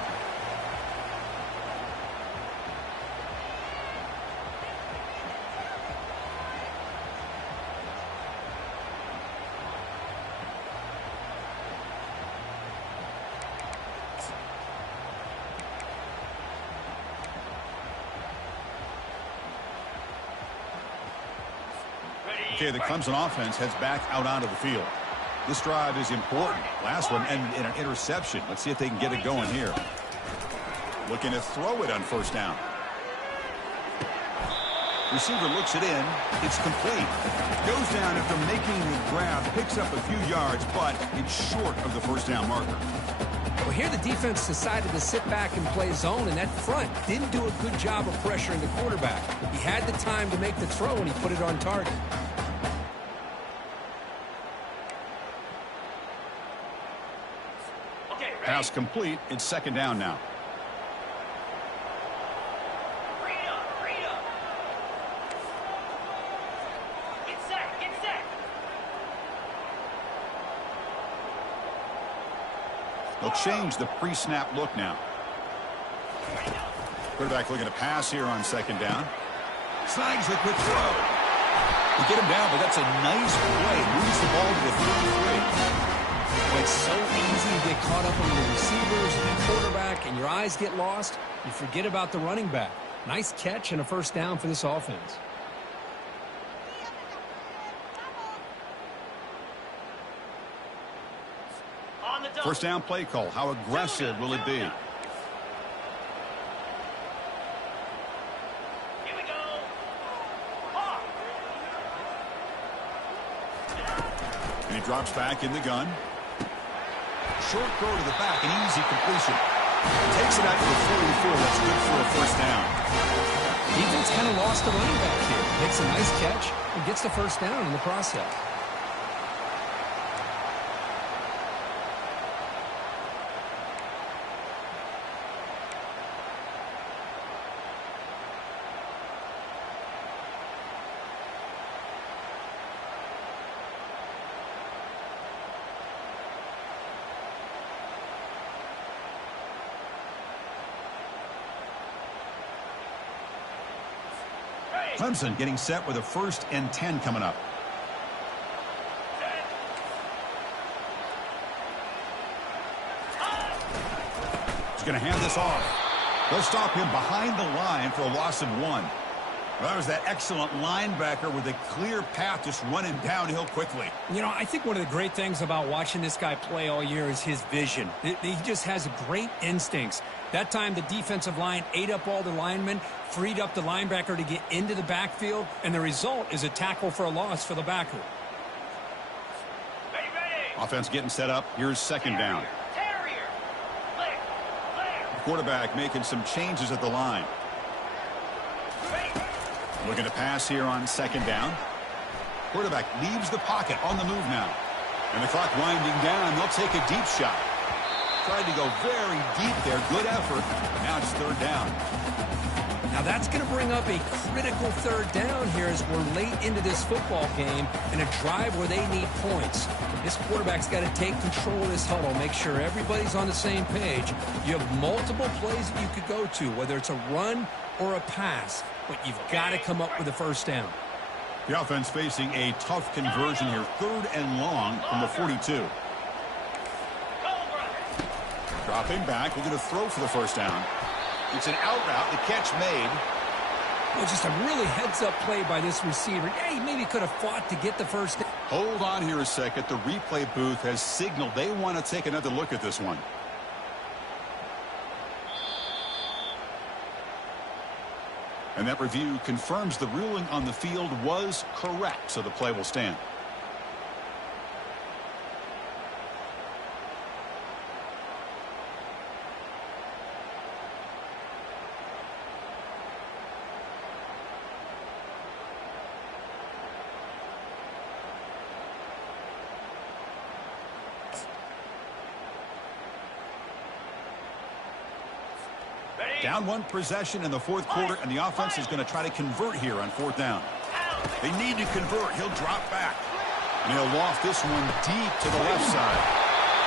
Okay, the Clemson offense heads back out onto the field. This drive is important. Last one ended in an interception. Let's see if they can get it going here. Looking to throw it on first down. Receiver looks it in. It's complete. Goes down after making the grab. Picks up a few yards, but it's short of the first down marker. Well, here the defense decided to sit back and play zone, and that front didn't do a good job of pressuring the quarterback. He had the time to make the throw, and he put it on target. Pass complete. It's second down now. Freedom. Get set. They'll change the pre-snap look now. Quarterback looking to pass here on second down. Snags the quick throw. You get him down, but that's a nice play. Moves the ball to the 33. It's so easy to get caught up on the receivers and the quarterback, and your eyes get lost. You forget about the running back. Nice catch and a first down for this offense. First down play call. How aggressive will it be? Here we go. And he drops back in the gun. Short throw to the back, an easy completion. Takes it out to the 44. That's good for a first down. Defense kind of lost the running back here. Makes a nice catch and gets the first down in the process. Clemson getting set with a 1st and 10 coming up. He's going to hand this off. They'll stop him behind the line for a loss of 1. Well, that was that excellent linebacker with a clear path just running downhill quickly. You know, I think one of the great things about watching this guy play all year is his vision. He just has great instincts. That time, the defensive line ate up all the linemen, freed up the linebacker to get into the backfield, and the result is a tackle for a loss for the backer. Ready, ready. Offense getting set up. Here's 2nd down. Terrier. Flick. Flair. Quarterback making some changes at the line. Looking to pass here on 2nd down. Quarterback leaves the pocket on the move now. And the clock winding down. They'll take a deep shot. Tried to go very deep there. Good effort. Now it's 3rd down. Now that's going to bring up a critical 3rd down here as we're late into this football game in a drive where they need points. This quarterback's got to take control of this huddle, make sure everybody's on the same page. You have multiple plays that you could go to, whether it's a run or a pass, but you've got to come up with a 1st down. The offense facing a tough conversion here. 3rd and long from the 42. Dropping back, looking to throw for the 1st down. It's an out route, the catch made. Well, just a really heads-up play by this receiver. Yeah, he maybe could have fought to get the 1st down. Hold on here a second. The replay booth has signaled they want to take another look at this one. And that review confirms the ruling on the field was correct, so the play will stand. Down 1 possession in the 4th quarter, and the offense is going to try to convert here on 4th down. They need to convert. He'll drop back. And he'll loft this one deep to the left side.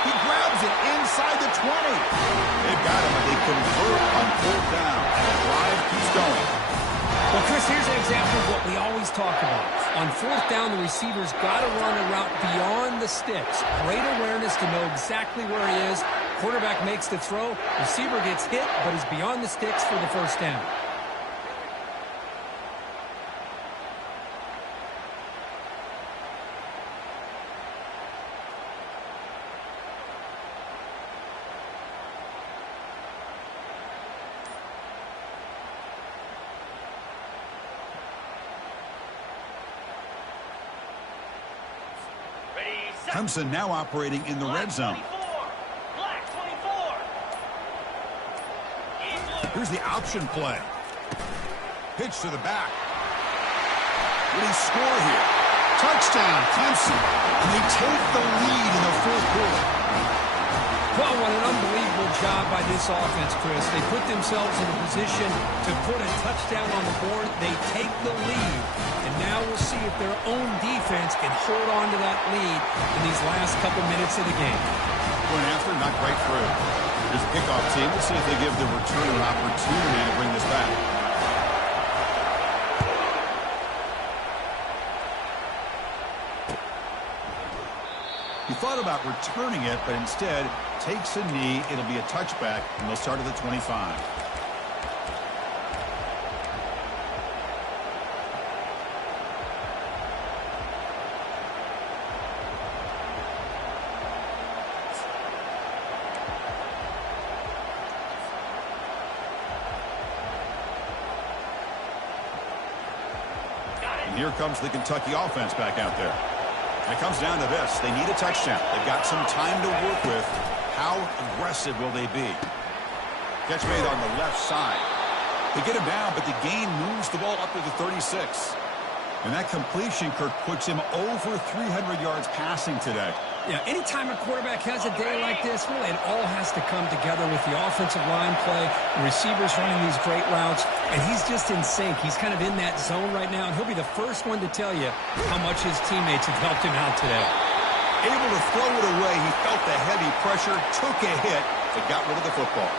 He grabs it inside the 20. They've got him, and they convert on 4th down. And the drive keeps going. Well, Chris, here's an example of what we always talk about. On 4th down, the receiver's got to run a route beyond the sticks. Great awareness to know exactly where he is. Quarterback makes the throw. Receiver gets hit, but is beyond the sticks for the 1st down. Clemson now operating in the red zone. Here's the option play. Pitch to the back. Will he score here? Touchdown, Clemson. And they take the lead in the 4th quarter. Well, what an unbelievable job by this offense, Chris. They put themselves in a position to put a touchdown on the board. They take the lead. And now we'll see if their own defense can hold on to that lead in these last couple minutes of the game. Going after, not quite through. Here's a kickoff team. Let's see if they give the returner an opportunity to bring this back. He thought about returning it, but instead takes a knee. It'll be a touchback, and they'll start at the 25. And here comes the Kentucky offense back out there. And it comes down to this. They need a touchdown. They've got some time to work with. How aggressive will they be? Catch made on the left side. They get him down, but the gain moves the ball up to the 36. And that completion, Kirk, puts him over 300 yards passing today. Yeah, anytime a quarterback has a day like this, really, it all has to come together with the offensive line play, the receivers running these great routes, and he's just in sync. He's kind of in that zone right now, and he'll be the first one to tell you how much his teammates have helped him out today. Able to throw it away. He felt the heavy pressure, took a hit, and got rid of the football.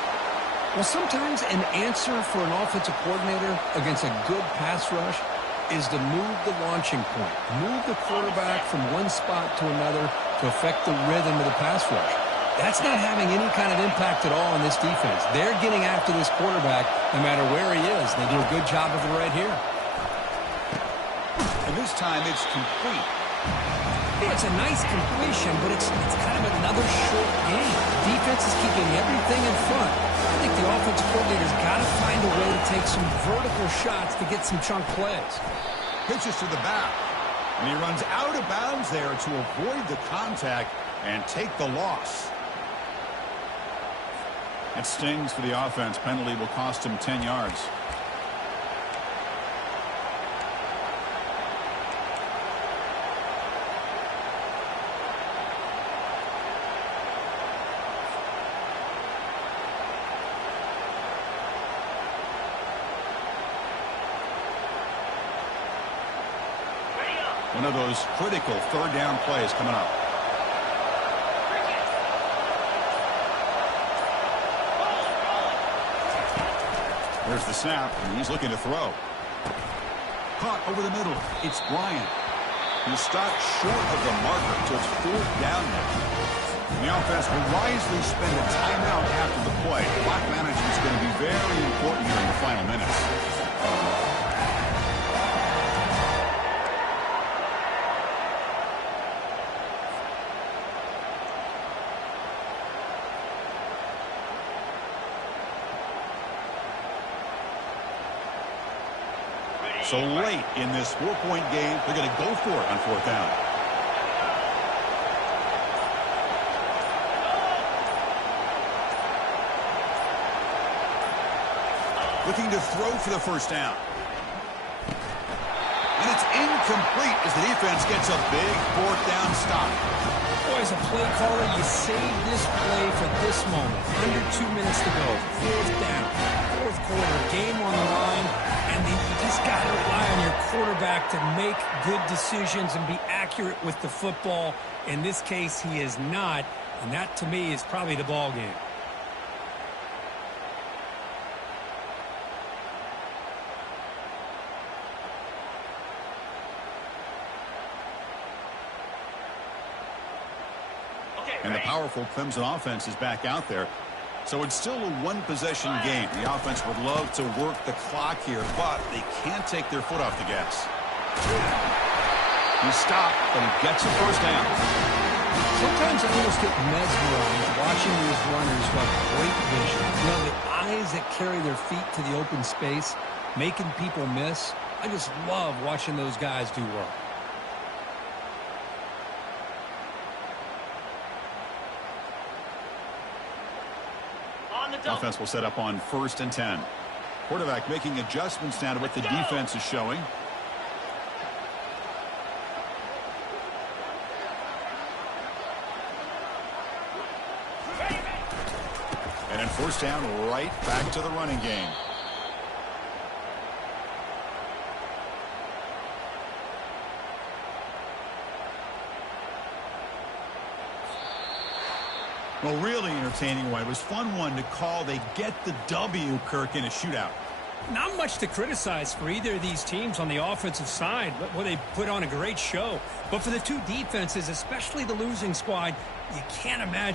Well, sometimes an answer for an offensive coordinator against a good pass rush is to move the launching point, move the quarterback from one spot to another to affect the rhythm of the pass rush. That's not having any kind of impact at all on this defense. They're getting after this quarterback no matter where he is. They do a good job of it right here. And this time it's complete. Yeah, it's a nice completion, but it's kind of another short game. The defense is keeping everything in front. I think the offensive coordinator's got to find a way to take some vertical shots to get some chunk plays. Pitches to the back. And he runs out of bounds there to avoid the contact and take the loss. It stings for the offense. Penalty will cost him 10 yards. One of those critical third down plays coming up. There's the snap, and he's looking to throw. Caught over the middle. It's Bryant. He's stopped short of the marker, so it's fourth down now. And the offense will wisely spend a timeout after the play. Clock management is going to be very important here in the final minutes. So late in this 4-point game, they're going to go for it on fourth down. Looking to throw for the first down. And it's incomplete as the defense gets a big fourth down stop. Boy, as a play caller, you save this play for this moment. Under 2 minutes to go. Fourth down. Fourth quarter. Game on the line. And you just got to rely on your quarterback to make good decisions and be accurate with the football. In this case, he is not. And that, to me, is probably the ball game. And the powerful Clemson offense is back out there. So it's still a one-possession game. The offense would love to work the clock here, but they can't take their foot off the gas. He stopped, but he gets a first down. Sometimes I almost get mesmerized watching these runners who have great vision. You know, the eyes that carry their feet to the open space, making people miss. I just love watching those guys do work. Offense will set up on 1st and 10. Quarterback making adjustments now to what the defense is showing. And then first down, right back to the running game. Well, really entertaining one. It was fun one to call. They get the W, Kirk, in a shootout. Not much to criticize for either of these teams on the offensive side. Well, they put on a great show. But for the two defenses, especially the losing squad, you can't imagine